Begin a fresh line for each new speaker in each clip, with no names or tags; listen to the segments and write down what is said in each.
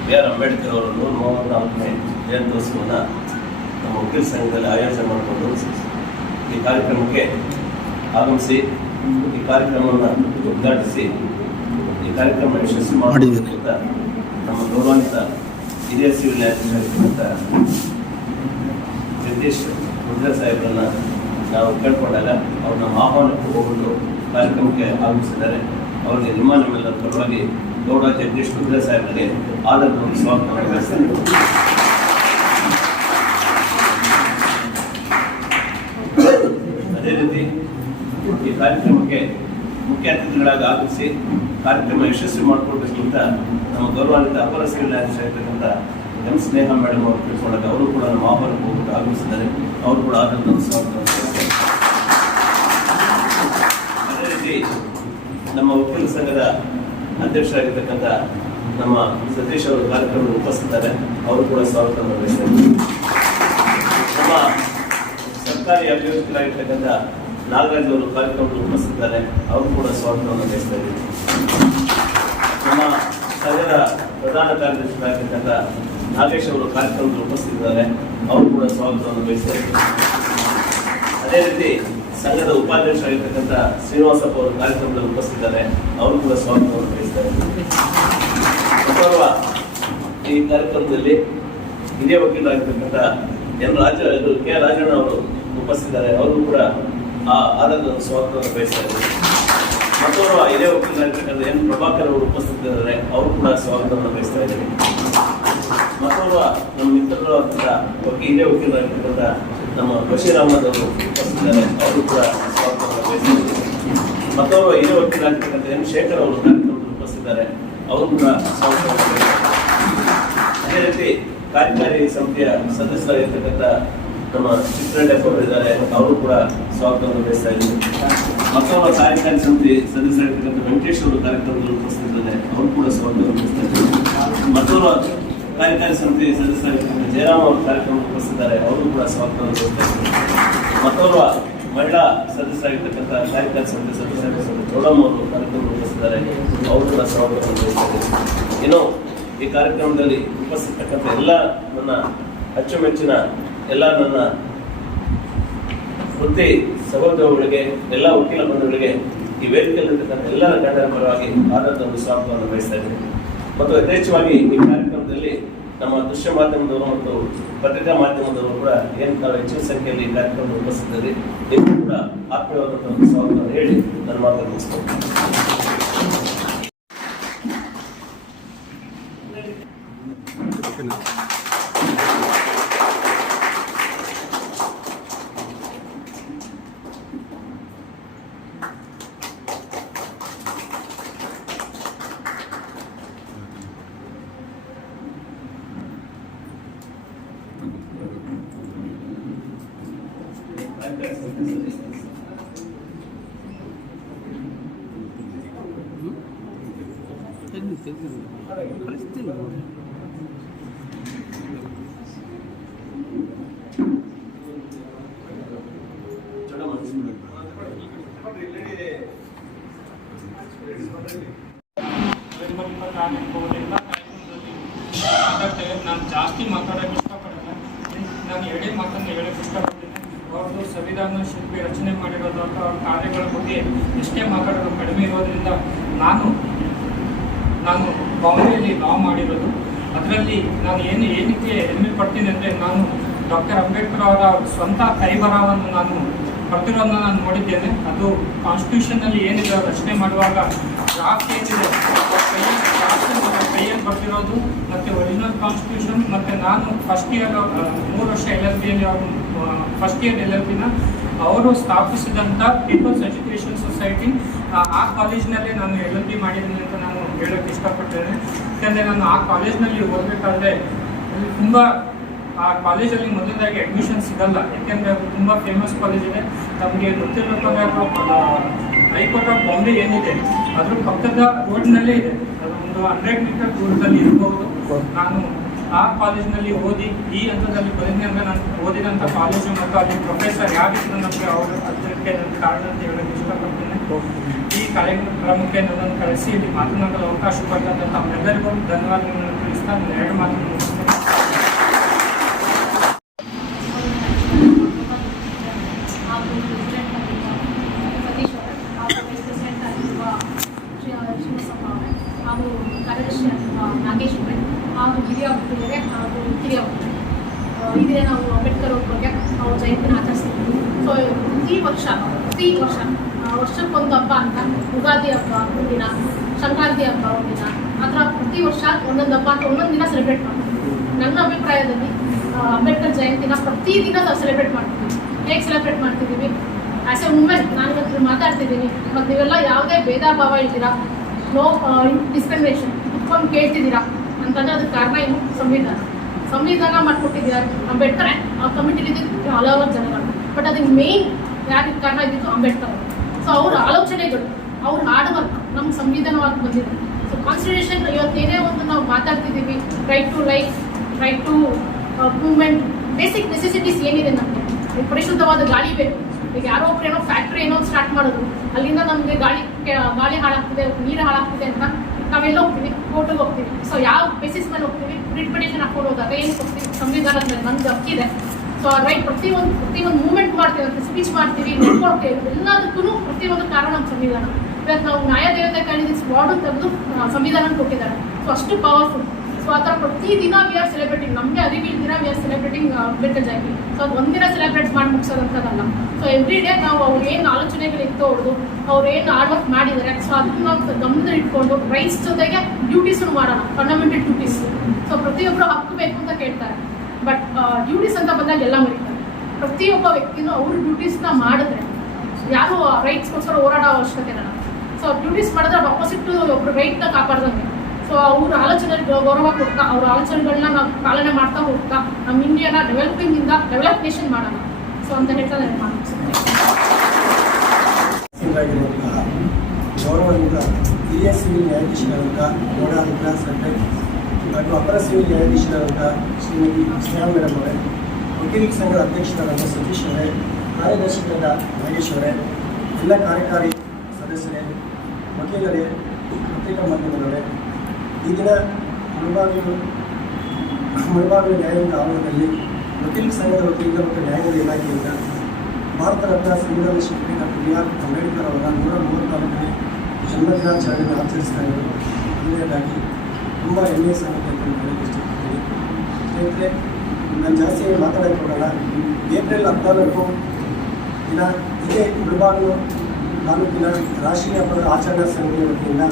B R Ambedkar ಅವರ ನೂರ ಮೂವತ್ತ್ನಾಲ್ಕನೇ ಜಯಂತ್ಯೋತ್ಸವವನ್ನು ನಮ್ಮ ವಕೀಲ ಸಂಘದಲ್ಲಿ ಆಯೋಜನೆ ಮಾಡಿಕೊಂಡು ಈ ಕಾರ್ಯಕ್ರಮಕ್ಕೆ ಆಗಮಿಸಿ, ಈ ಕಾರ್ಯಕ್ರಮವನ್ನು ಉದ್ಘಾಟಿಸಿ, ಈ ಕಾರ್ಯಕ್ರಮ ಯಶಸ್ವಿ ಮಾಡಬೇಕು ಅಂತ ನಮ್ಮ ಗೌರವಾನ್ವಿತ ಹಿರಿಯ ಸಿವಿಲ್ ನ್ಯಾಯಾಧೀಶರಾಗಿರ್ತಕ್ಕಂಥ ಜಗದೀಶ್ ಮುದ್ರೆ ಸಾಹೇಬರನ್ನ ನಾವು ಕೇಳ್ಕೊಂಡಾಗ ಅವ್ರು ನಮ್ಮ ಆಹ್ವಾನಕ್ಕೆ ಹೋಗ್ಬಿಟ್ಟು ಕಾರ್ಯಕ್ರಮಕ್ಕೆ ಆಗಮಿಸಿದ್ದಾರೆ. ಅವರಿಗೆ ನಿಮ್ಮ ನಮ್ಮೆಲ್ಲರ ಪರವಾಗಿ ಗೌಡ ಜಗದೀಶ್ ಕುದುರೆ ಸಾಹೇಬರಿಗೆ ಆದರದ ಸ್ವಾಗತ ಬಯಸ್ತೇನೆ ಅದೇ ರೀತಿ ಈ ಕಾರ್ಯಕ್ರಮಕ್ಕೆ ಮುಖ್ಯ ಅತಿಥಿಗಳಾಗಿ ಆಗಮಿಸಿ ಕಾರ್ಯಕ್ರಮ ಯಶಸ್ವಿ ಮಾಡಿಕೊಡ್ಬೇಕು ಅಂತ ನಮ್ಮ ಗೌರವಾನ್ವಿತ ಅಪರ ನ್ಯಾಯಾಧೀಶರಾಗಿರ್ತಕ್ಕಂಥ ಎಂ ಸ್ನೇಹ ಮೇಡಮ್ ಅವರು ತಿಳ್ಕೊಂಡಾಗ ಅವರು ಕೂಡ ನಮ್ಮ ಆಹ್ವಾನಕ್ಕೆ ಹೋಗ್ಬಿಟ್ಟು ಆಗಮಿಸಿದ್ದಾರೆ. ಅವರು ಕೂಡ ಆದಂಥ ಸ್ವಾಗತ ಬಯಸ್ತೇನೆ. ಅದೇ ರೀತಿ ನಮ್ಮ ವಕೀಲ ಸಂಘದ ಅಧ್ಯಕ್ಷರಾಗಿರ್ತಕ್ಕಂಥ ನಮ್ಮ ಸತೀಶ್ ಅವರು ಕಾರ್ಯಕ್ರಮದಲ್ಲಿ ಉಪಸ್ಥಿತಾರೆ, ಅವರು ಕೂಡ ಸ್ವಾಗತ ನಮ್ಮ ಸರ್ಕಾರಿ ಅಭಿವೃದ್ಧಿಗಳಾಗಿರ್ತಕ್ಕಂಥ ನಾಗರಾಜ್ ಅವರು ಕಾರ್ಯಕ್ರಮದಲ್ಲಿ ಉಪಸ್ಥಿತಾರೆ, ಅವರು ಕೂಡ ಸ್ವಾಗತವನ್ನು ಬಯಸ್ತಾ ಇದ್ದೀವಿ. ನಮ್ಮ ಸಂಘದ ಪ್ರಧಾನ ಕಾರ್ಯದರ್ಶಿಗಳಾಗಿರ್ತಕ್ಕಂಥ ನಾಗೇಶ್ ಅವರು ಕಾರ್ಯಕ್ರಮದಲ್ಲಿ ಉಪಸ್ಥಿತಿದ್ದಾರೆ ಅವರು ಕೂಡ ಸ್ವಾಗತವನ್ನು ಬಯಸ್ತಾ ಇದ್ದೀವಿ. ಅದೇ ರೀತಿ ಸಂಘದ ಉಪಾಧ್ಯಕ್ಷರಾಗಿರ್ತಕ್ಕಂಥ ಶ್ರೀನಿವಾಸಪ್ಪ ಅವರು ಕಾರ್ಯಕ್ರಮದಲ್ಲಿ ಉಪಸ್ಥಿತಿದ್ದಾರೆ ಅವರು ಕೂಡ ಸ್ವಾಗತವನ್ನು ಮತ್ತೋರ್ವ ಈ ಕಾರ್ಯಕ್ರಮದಲ್ಲಿ ಹಿರಿಯ ವಕೀಲರಾಗಿರ್ತಕ್ಕಂಥ ಎನ್ ರಾಜ ಕೆ ರಾಜಣ್ಣ ಅವರು ಉಪಸ್ಥಿತಿದ್ದಾರೆ ಅವರು ಕೂಡ ಆ ಆದರದ ಸ್ವಾಗತವನ್ನು ಬಯಸ್ತಾರೆ ಮತ್ತೋರ್ವ ಹಿರಿಯ ವಕೀಲರಾಗಿರ್ತಕ್ಕಂಥ ಎನ್ ಪ್ರಭಾಕರ್ ಅವರು ಉಪಸ್ಥಿತಿದ್ದಾರೆ ಅವರು ಕೂಡ ಸ್ವಾಗತವನ್ನು ಬಯಸ್ತಾ ಇದ್ದಾರೆ ಮತ್ತೋರ್ವ ನಮ್ಮ ಮಿತ್ರರು ಹಿರಿಯ ವಕೀಲರಾಗಿರ್ತಕ್ಕಂಥ ನಮ್ಮ ಬಶೀರ್ ಅವರು ಉಪಸ್ಥಿತಿದ್ದಾರೆ ಅವರು ಕೂಡ ಇದ್ದಾರೆ ಮತ್ತೋರ್ವ ಹಿರಿಯ ವಕೀಲರಾಗಿರ್ತಕ್ಕಂಥ ಎಂ. ಶೇಖರ್ ಅವರು ಕಾರ್ಯಕ್ರಮದಲ್ಲಿ ಉಪಸ್ಥಿತಿದ್ದಾರೆ. ಅವರು ಕೂಡ ಸ್ವಾಗತ ಅದೇ ರೀತಿ ಕಾರ್ಯಕಾರಿ ಸಮಿತಿಯ ಸದಸ್ಯರಾಗಿರ್ತಕ್ಕಂಥ ನಮ್ಮ ಅವರು ಇದ್ದಾರೆ. ಅವರು ಕೂಡ ಸ್ವಾಗತವನ್ನು ಬಯಸ್ತಾ ಇದ್ದಾರೆ. ಮತ್ತೊಬ್ಬ ಕಾರ್ಯಕಾರಿ ಸಮಿತಿ ಸದಸ್ಯರಾಗಿರ್ತಕ್ಕಂಥ ವೆಂಕಟೇಶ್ ಅವರು ಕಾರ್ಯಕ್ರಮದಲ್ಲಿ ಉಪಸ್ಥಿತಿದ್ದಾರೆ. ಅವರು ಕೂಡ ಸ್ವಾಗತವನ್ನು ಬಯಸ್ತಾ ಇದ್ದಾರೆ. ಮತ್ತೊಬ್ಬ ಕಾರ್ಯಕಾರಿ ಸಮಿತಿ ಸದಸ್ಯರಾಗಿರ್ತಕ್ಕಂಥ ಜಯರಾಮ್ ಅವರು ಕಾರ್ಯಕ್ರಮದಲ್ಲಿ ಉಪಸ್ಥಿತಿದ್ದಾರೆ. ಅವರು ಕೂಡ ಸ್ವಾಗತವನ್ನು ಬಯಸ್ತಾ ಇದ್ದಾರೆ. ಮತ್ತೊಬ್ಬ ಮಹಿಳಾ ಸದಸ್ಯರಾಗಿರ್ತಕ್ಕಂಥ ಕಾರ್ಯಕರ್ತ ಸಮಿತಿ ಸದಸ್ಯರಾಗಿರ್ತಕ್ಕಂಥ ಗೌಡಮ್ ಅವರು ಕಾರ್ಯಕ್ರಮ ರೂಪಿಸಿದ್ದಾರೆ ಅವರು ಕೂಡ ಬಯಸ್ತಾ ಇನ್ನು ಈ ಕಾರ್ಯಕ್ರಮದಲ್ಲಿ ಉಪಸ್ಥಿತಕ್ಕಂಥ ಎಲ್ಲ ನನ್ನ ಅಚ್ಚುಮೆಚ್ಚಿನ ಎಲ್ಲ ನನ್ನ ವೃತ್ತಿ ಸಹೋದರಗಳಿಗೆ ಎಲ್ಲ ವಕೀಲ ಬಂಧುಗಳಿಗೆ ಈ ವೇದಿಕೆಯಲ್ಲಿರ್ತಕ್ಕಂಥ ಎಲ್ಲರ ಗಣ್ಯರ ಪರವಾಗಿ ಆದಂಥ ಒಂದು ಸ್ವಾಗತವನ್ನು ಬಯಸ್ತಾ ಇದ್ದೀನಿ. ಮತ್ತು ಯಥೇಚ್ಛವಾಗಿ ಈ ಕಾರ್ಯಕ್ರಮದಲ್ಲಿ ನಮ್ಮ ದೃಶ್ಯ ಮಾಧ್ಯಮದವರು ಮತ್ತು ಪತ್ರಿಕಾ ಮಾಧ್ಯಮದವರು ಕೂಡ ಏನು ತಾವು ಹೆಚ್ಚಿನ ಸಂಖ್ಯೆಯಲ್ಲಿ ಈ ಕಾರ್ಯಕ್ರಮದಲ್ಲಿ ಉಪಸ್ಥಿತರಿ ಇದು ಕೂಡ ಆತ್ಮೀಯವಾದಂಥ ಒಂದು ಸ್ವಾಗತವನ್ನು ಹೇಳಿ ನನ್ನ ಮಾತನ್ನು
ನಾನು ಜಾಸ್ತಿ ಮಾತಾಡೋಕ್ಕೆ ಇಷ್ಟಪಡಲ್ಲ. ನಾನು ಹೇಳಿದ ಮಾತನ್ನು ಹೇಳಕ್ಕೆ ಇಷ್ಟಪಡ್ತೀನಿ. ಅವ್ರದ್ದು ಸಂವಿಧಾನ ಶಿಲ್ಪಿ ರಚನೆ ಮಾಡಿರೋದು ಅಥವಾ ಕಾರ್ಯಗಳ ಬಗ್ಗೆ ಇಷ್ಟೇ ಮಾತಾಡೋದು ಕಡಿಮೆ ಇರೋದ್ರಿಂದ ನಾನು ನಾನು ಬಾಂಬೆಯಲ್ಲಿ ಲಾ ಮಾಡಿರೋದು. ಅದರಲ್ಲಿ ನಾನು ಏನು ಏನಕ್ಕೆ ಹೆಮ್ಮೆ ಪಡ್ತೀನಿ ಅಂದರೆ ನಾನು ಡಾಕ್ಟರ್ ಅಂಬೇಡ್ಕರ್ ಅವರ ಸ್ವಂತ ಕೈಬರಹವನ್ನು ನಾನು ಬರ್ತಿರೋದನ್ನ ನಾನು ನೋಡಿದ್ದೇನೆ. ಅದು ಕಾನ್ಸ್ಟಿಟ್ಯೂಷನಲ್ಲಿ ಏನಿದೆ ರಚನೆ ಮಾಡುವಾಗ ಡ್ರಾಫ್ಟ್ ಏನಿದೆ ಕೈಯಲ್ಲಿ ಬರ್ತಿರೋದು, ಮತ್ತು ಒರಿಜಿನಲ್ ಕಾನ್ಸ್ಟಿಟ್ಯೂಷನ್ ಮತ್ತು ನಾನು ಫಸ್ಟ್ ಇಯರ್ ಮೂರು ವರ್ಷ ಎಲ್ ಎಲ್ ಬಿಯಲ್ಲಿ ಅವರು ಫಸ್ಟ್ ಇಯರ್ ಎಲ್ ಎಲ್ ಬಿನ ಅವರು ಸ್ಥಾಪಿಸಿದಂಥ ಪೀಪಲ್ಸ್ ಎಜುಕೇಷನ್ ಸೊಸೈಟಿ ಆ ಕಾಲೇಜ್ನಲ್ಲೇ ನಾನು ಎಲ್ ಎಲ್ ಬಿ ಮಾಡಿದ್ದೀನಿ ಅಂತ ನಾನು ಹೇಳೋಕ್ಕೆ ಇಷ್ಟಪಡ್ತೇನೆ. ಯಾಕೆಂದರೆ ನಾನು ಆ ಕಾಲೇಜ್ನಲ್ಲಿ ಓದಬೇಕಾದ್ರೆ ಅಲ್ಲಿ ತುಂಬ ಆ ಕಾಲೇಜಲ್ಲಿ ಮೊದಲನೇದಾಗಿ ಅಡ್ಮಿಷನ್ ಸಿಗಲ್ಲ. ಯಾಕೆಂದರೆ ಅದು ತುಂಬ ಫೇಮಸ್ ಕಾಲೇಜ್ ಇದೆ. ನಮಗೆ ಗೊತ್ತಿರಬೇಕಾದ್ರೆ ಹೈಕೋರ್ಟ್ ಆಫ್ ಬಾಂಬೆ ಏನಿದೆ, ಅದ್ರ ಪಕ್ಕದ ರೋಡ್ನಲ್ಲೇ ಇದೆ. ಅದು ಒಂದು ಹಂಡ್ರೆಡ್ ಮೀಟರ್ ದೂರದಲ್ಲಿ ಇರಬಹುದು ನಾನು ಆ ಕಾಲೇಜಿನಲ್ಲಿ ಓದಿ, ಈ ಹಂತದಲ್ಲಿ ಬಂದಿದ್ದೆ ನಾನು ಓದಿದಂಥ ಕಾಲೇಜು ಮತ್ತು ಅಲ್ಲಿ ಪ್ರೊಫೆಸರ್ ಯಾರಿದ್ರು ನಮಗೆ ಅವರು ಅದಕ್ಕೆ ಕಾರಣ ಅಂತ ಹೇಳೋಕ್ಕೆ ಇಷ್ಟಪಡ್ತೇನೆ. ಈ ಕಾರ್ಯಕ್ರಮಕ್ಕೆ ನನ್ನನ್ನು ಕಳಿಸಿ ಇಲ್ಲಿ ಮಾತನಾಡಲು ಅವಕಾಶ ಕೊಟ್ಟಂತ ತಮ್ಮೆಲ್ಲರಿಗೂ ಧನ್ಯವಾದಗಳನ್ನು ತಿಳಿಸ್ತಾ ನಾನು ಎರಡು ಮಾತು ಮುಗಿಸ್ತೇನೆ
ಹಾಗೂ ಪ್ರೆಸಿಡೆಂಟ್ ಆಗಿರುವ ಸತೀಶ್ ಅವರು ಹಾಗೂ ವೈಸ್ ಪ್ರೆಸಿಡೆಂಟ್ ಆಗಿರುವ ಶ್ರೀ ಶಿವಸಪ್ಪ ಅವರೇ ಹಾಗೂ ಕಾರ್ಯದರ್ಶಿ ಆಗಿರುವ ನಾಗೇಶ್ ಅವರೇ ಹಾಗೂ ಹಿರಿಯ ವಕೀಲರೇ ಹಾಗೂ ಕಿರಿಯ ವಕೀಲರೇ ಆ, ಈ ದಿನ ನಾವು ಅಂಬೇಡ್ಕರ್ ಅವ್ರ ಬಗ್ಗೆ ನಾವು ಜಯಂತಿನ ಆಚರಿಸ್ತೀವಿ ಸೊ ಪ್ರತಿ ವರ್ಷ ಪ್ರತಿ ವರ್ಷ ಆ, ವರ್ಷಕ್ಕೊಂದು ಹಬ್ಬ ಅಂತ ಯುಗಾದಿ ಹಬ್ಬ ಒಂದಿನ ಸಂಕ್ರಾಂತಿ ಭಾವನೆನ ಆ ಪ್ರತಿ ವರ್ಷ ಒಂದೊಂದು ಹಬ್ಬ ಒಂದೊಂದು ದಿನ ಸೆಲೆಬ್ರೇಟ್ ಮಾಡ್ತೀವಿ. ನನ್ನ ಅಭಿಪ್ರಾಯದಲ್ಲಿ ಅಂಬೇಡ್ಕರ್ ಜಯಂತಿನ ಪ್ರತಿ ದಿನ ನಾವು ಸೆಲೆಬ್ರೇಟ್ ಮಾಡ್ತೀವಿ. ಹೇಗೆ ಸೆಲೆಬ್ರೇಟ್ ಮಾಡ್ತಿದ್ದೀವಿ? ಆ್ಯಸ್ ಎ ವುಮೆನ್ ನಾನು ಇವತ್ತು ಮಾತಾಡ್ತಿದ್ದೀನಿ. ಮತ್ತು ನೀವೆಲ್ಲ ಯಾವುದೇ ಭೇದ ಭಾವ ಹೇಳ್ತೀರಾ ನೋ ಡಿಸ್ಕ್ರಿಮಿನೇಷನ್ ಕುತ್ಕೊಂಡು ಕೇಳ್ತಿದ್ದೀರಾ? ಅಂತಂದರೆ ಅದಕ್ಕೆ ಕಾರಣ ಏನು? ಸಂವಿಧಾನ. ಸಂವಿಧಾನ ಮಾಡಿಕೊಟ್ಟಿದ್ದೀರಾ ಅಂಬೇಡ್ಕರ್? ಆ ಕಮಿಟಿಲಿ ಹಲವಾರು ಜನಗಳು. ಬಟ್ ಅದಕ್ಕೆ ಮೇಯ್ನ್ ಯಾರಿಗೆ ಕಾರಣ ಇದ್ದಿದ್ದು ಅಂಬೇಡ್ಕರ್ ಸೊ ಅವ್ರ ಆಲೋಚನೆಗಳು, ಅವ್ರ ನಮ್ಮ ನಮ್ಗೆ ಸಂವಿಧಾನವಾಗಿ ಬಂದಿದೆ. ಕಾನ್ಸ್ಟಿಟ್ಯೂಷನ್ ಏನೇ ಒಂದು ನಾವು ಮಾತಾಡ್ತಿದ್ದೀವಿ right to life right to movement basic necessities ಏನಿದೆ ನಮಗೆ? ಪರಿಶುದ್ಧವಾದ ಗಾಳಿ ಬೇಕು. ಈಗ ಯಾರೋ ಒಬ್ರು ಏನೋ ಫ್ಯಾಕ್ಟ್ರಿ ಏನೋ ಸ್ಟಾರ್ಟ್ ಮಾಡೋದು ಅಲ್ಲಿಂದ ನಮಗೆ ಗಾಳಿ ಗಾಳಿ ಹಾಳಾಗ್ತಿದೆ, ನೀರು ಹಾಳಾಗ್ತಿದೆ ಅಂತ ನಾವೆಲ್ಲ ಹೋಗ್ತೀವಿ? ಕೋರ್ಟಿಗೆ ಹೋಗ್ತೀವಿ. ಸೊ ಯಾವ ಬೇಸಿಸ್ ಮೇಲೆ ಹೋಗ್ತೀವಿ? ರಿಟ್ ಪಿಟಿಷನ್ ಹಾಕೊಂಡು ಹೋದಾಗ ಏನು ಹೋಗ್ತೀವಿ ಸಂವಿಧಾನದ ಮೇಲೆ ನಮ್ಗೆ ಹಕ್ಕಿದೆ ಸೊ ರೈಟ್ ಪ್ರತಿಯೊಂದು ಪ್ರತಿಯೊಂದು ಮೂವ್ಮೆಂಟ್ ಮಾಡ್ತೀವಿ ಸ್ಪೀಚ್ ಮಾಡ್ತೀವಿ, ನಡ್ಕೊಳ್ತೀವಿ ಎಲ್ಲದಕ್ಕೂ ಪ್ರತಿಯೊಂದು ಕಾರಣ ನಮ್ಮ ಸಂವಿಧಾನ. ಇವತ್ತು ನಾವು ನ್ಯಾಯದೇವತೆ ಕಾಯ್ದೆ ವಾರ್ಡು ತೆಗೆದು ಸಂವಿಧಾನ ಕೊಟ್ಟಿದ್ದಾರೆ. ಸೊ ಅಷ್ಟು ಪವರ್ಫುಲ್ ಸೊ ಆ ಥರ ಪ್ರತಿದಿನ ವಿ ಆರ್ ಸೆಲೆಬ್ರೇಟಿಂಗ್ ನಮಗೆ ಅರಿವಿಲ್ದಿರ we are celebrating Ambedkar Jayanti so ಅದು ಒಂದಿನ ಸೆಲೆಬ್ರೇಟ್ ಮಾಡಿ ಮುಗಿಸೋದಂಥದ್ದಲ್ಲ. ಸೊ ಎವ್ರಿ ಡೇ ನಾವು ಅವ್ರು ಏನು ಆಲೋಚನೆಗಳಿತ್ತು ಅವ್ರದ್ದು ಅವ್ರು ಏನು ಹಾರ್ಡ್ ವರ್ಕ್ ಮಾಡಿದ್ದಾರೆ ಸೊ ಅದನ್ನು ನಾವು ಗಮನದ ಇಟ್ಕೊಂಡು ರೈಟ್ಸ್ ಜೊತೆಗೆ ಡ್ಯೂಟೀಸನ್ನು ಮಾಡೋಣ. ಫಂಡಮೆಂಟಲ್ ಡ್ಯೂಟೀಸ್ ಸೊ ಪ್ರತಿಯೊಬ್ಬರು ಹಕ್ಕು ಬೇಕು ಅಂತ ಕೇಳ್ತಾರೆ. ಬಟ್ ಡ್ಯೂಟೀಸ್ ಅಂತ ಬಂದಾಗ ಎಲ್ಲ ಮರೀತಾರೆ. ಪ್ರತಿಯೊಬ್ಬ ವ್ಯಕ್ತಿನೂ ಅವ್ರ ಡ್ಯೂಟೀಸ್ನ ಮಾಡಿದ್ರೆ, ಯಾರು ರೈಟ್ಸ್ಗೋಸ್ಕರ ಹೋರಾಡೋ ಅವಶ್ಯಕತೆ ಇರಲ್ಲ ಸೊ ಡ್ಯೂಟೀಸ್ ಮಾಡಿದ್ರೆ ಅದು ಅಪೋಸಿಟ್ ಒಬ್ರು ರೈಟ್ನ ಕಾಪಾಡ್ದಂಗೆ. ಸೊ ಅವ್ರ ಆಲೋಚನೆ ಗೌರವ ಕೊಡ್ತಾ, ಅವ್ರ ಆಲೋಚನೆಗಳನ್ನ ನಾವು ಪಾಲನೆ ಮಾಡ್ತಾ ಹೋಗ್ತಾ ನಮ್ಮ ಇಂಡಿಯಾನ ಡೆವಲಪಿಂಗ್ ಇಂದ ಡೆವಲಪ್ ನೇಷನ್ ಮಾಡೋಣ. ಸೊ ಅಂತ ಹೇಳ್ತಾ ನಾನು ಮಾತು
ಆಗಿರುವಂತಹ ಗೌರವದಿಂದ ಹಿರಿಯ ಸಿವಿಲ್ ನ್ಯಾಯಾಧೀಶರಾದಂಥ ಗೌಡಾಂತರ ಸಂಜಯ್ ಹಾಗೂ ಅಪರ ಸಿವಿಲ್ ನ್ಯಾಯಾಧೀಶರಾದಂಥ ಶ್ರೀಮತಿ ಸ್ನೇಹ ಮೇಡಮ್ ಅವರೇ ವಕೀಲ ಸಂಘದ ಅಧ್ಯಕ್ಷರಾದಂಥ ಸತೀಶ್ ಅವರೇ ಕಾರ್ಯದರ್ಶಿಗಳಾದ ನಾಗೇಶ್ ಅವರೇ, ಎಲ್ಲ ಕಾರ್ಯಕಾರಿ ಸದಸ್ಯರೇ ವಕೀಲರೇ ಪತ್ರಿಕಾ ಮಾಧ್ಯಮದವರೇ ಈ ದಿನ ಮುಳಬಾಗಿಲು ಮುಳಬಾಗಿಲು ನ್ಯಾಯಾಂಗ ಆವರಣದಲ್ಲಿ ವಕೀಲ ಸಂಘದ ವತಿಯಿಂದ ಮತ್ತು ನ್ಯಾಯಾಂಗ ಇಲಾಖೆಯಿಂದ ಭಾರತ ರತ್ನ ಸಂವಿಧಾನ ಶಿಲ್ಪಿ ಡಾಕ್ಟರ್ ಬಿ ಆರ್ ಅಂಬೇಡ್ಕರ್ ಅವರ ನೂರ ಮೂವತ್ತಾರನೇ ಜನ್ಮದಿನಾಚರಣೆಯನ್ನು ಆಚರಿಸ್ತಾ ಇರೋದು ಮೊದಲನೇದಾಗಿ ತುಂಬ ಹೆಮ್ಮೆಯ ಸಂಗತಿ ಅಂತ ಹೇಳಕ್ಕೆ ಇಷ್ಟಪಡ್ತೀನಿ ಸ್ನೇಹಿತರೆ, ನಾನು ಜಾಸ್ತಿ ಮಾತಾಡೋಕ್ಕೆ ಹೋಗಲ್ಲ. ಏಪ್ರಿಲ್ ಹದಿನಾಲ್ಕು ದಿನ ಇದೇ ಮುಳಬಾಗಿಲು ತಾಲೂಕಿನ ರಾಷ್ಟ್ರೀಯ ಹಬ್ಬದ ಆಚರಣಾ ಸಮಿತಿಯ ವತಿಯಿಂದ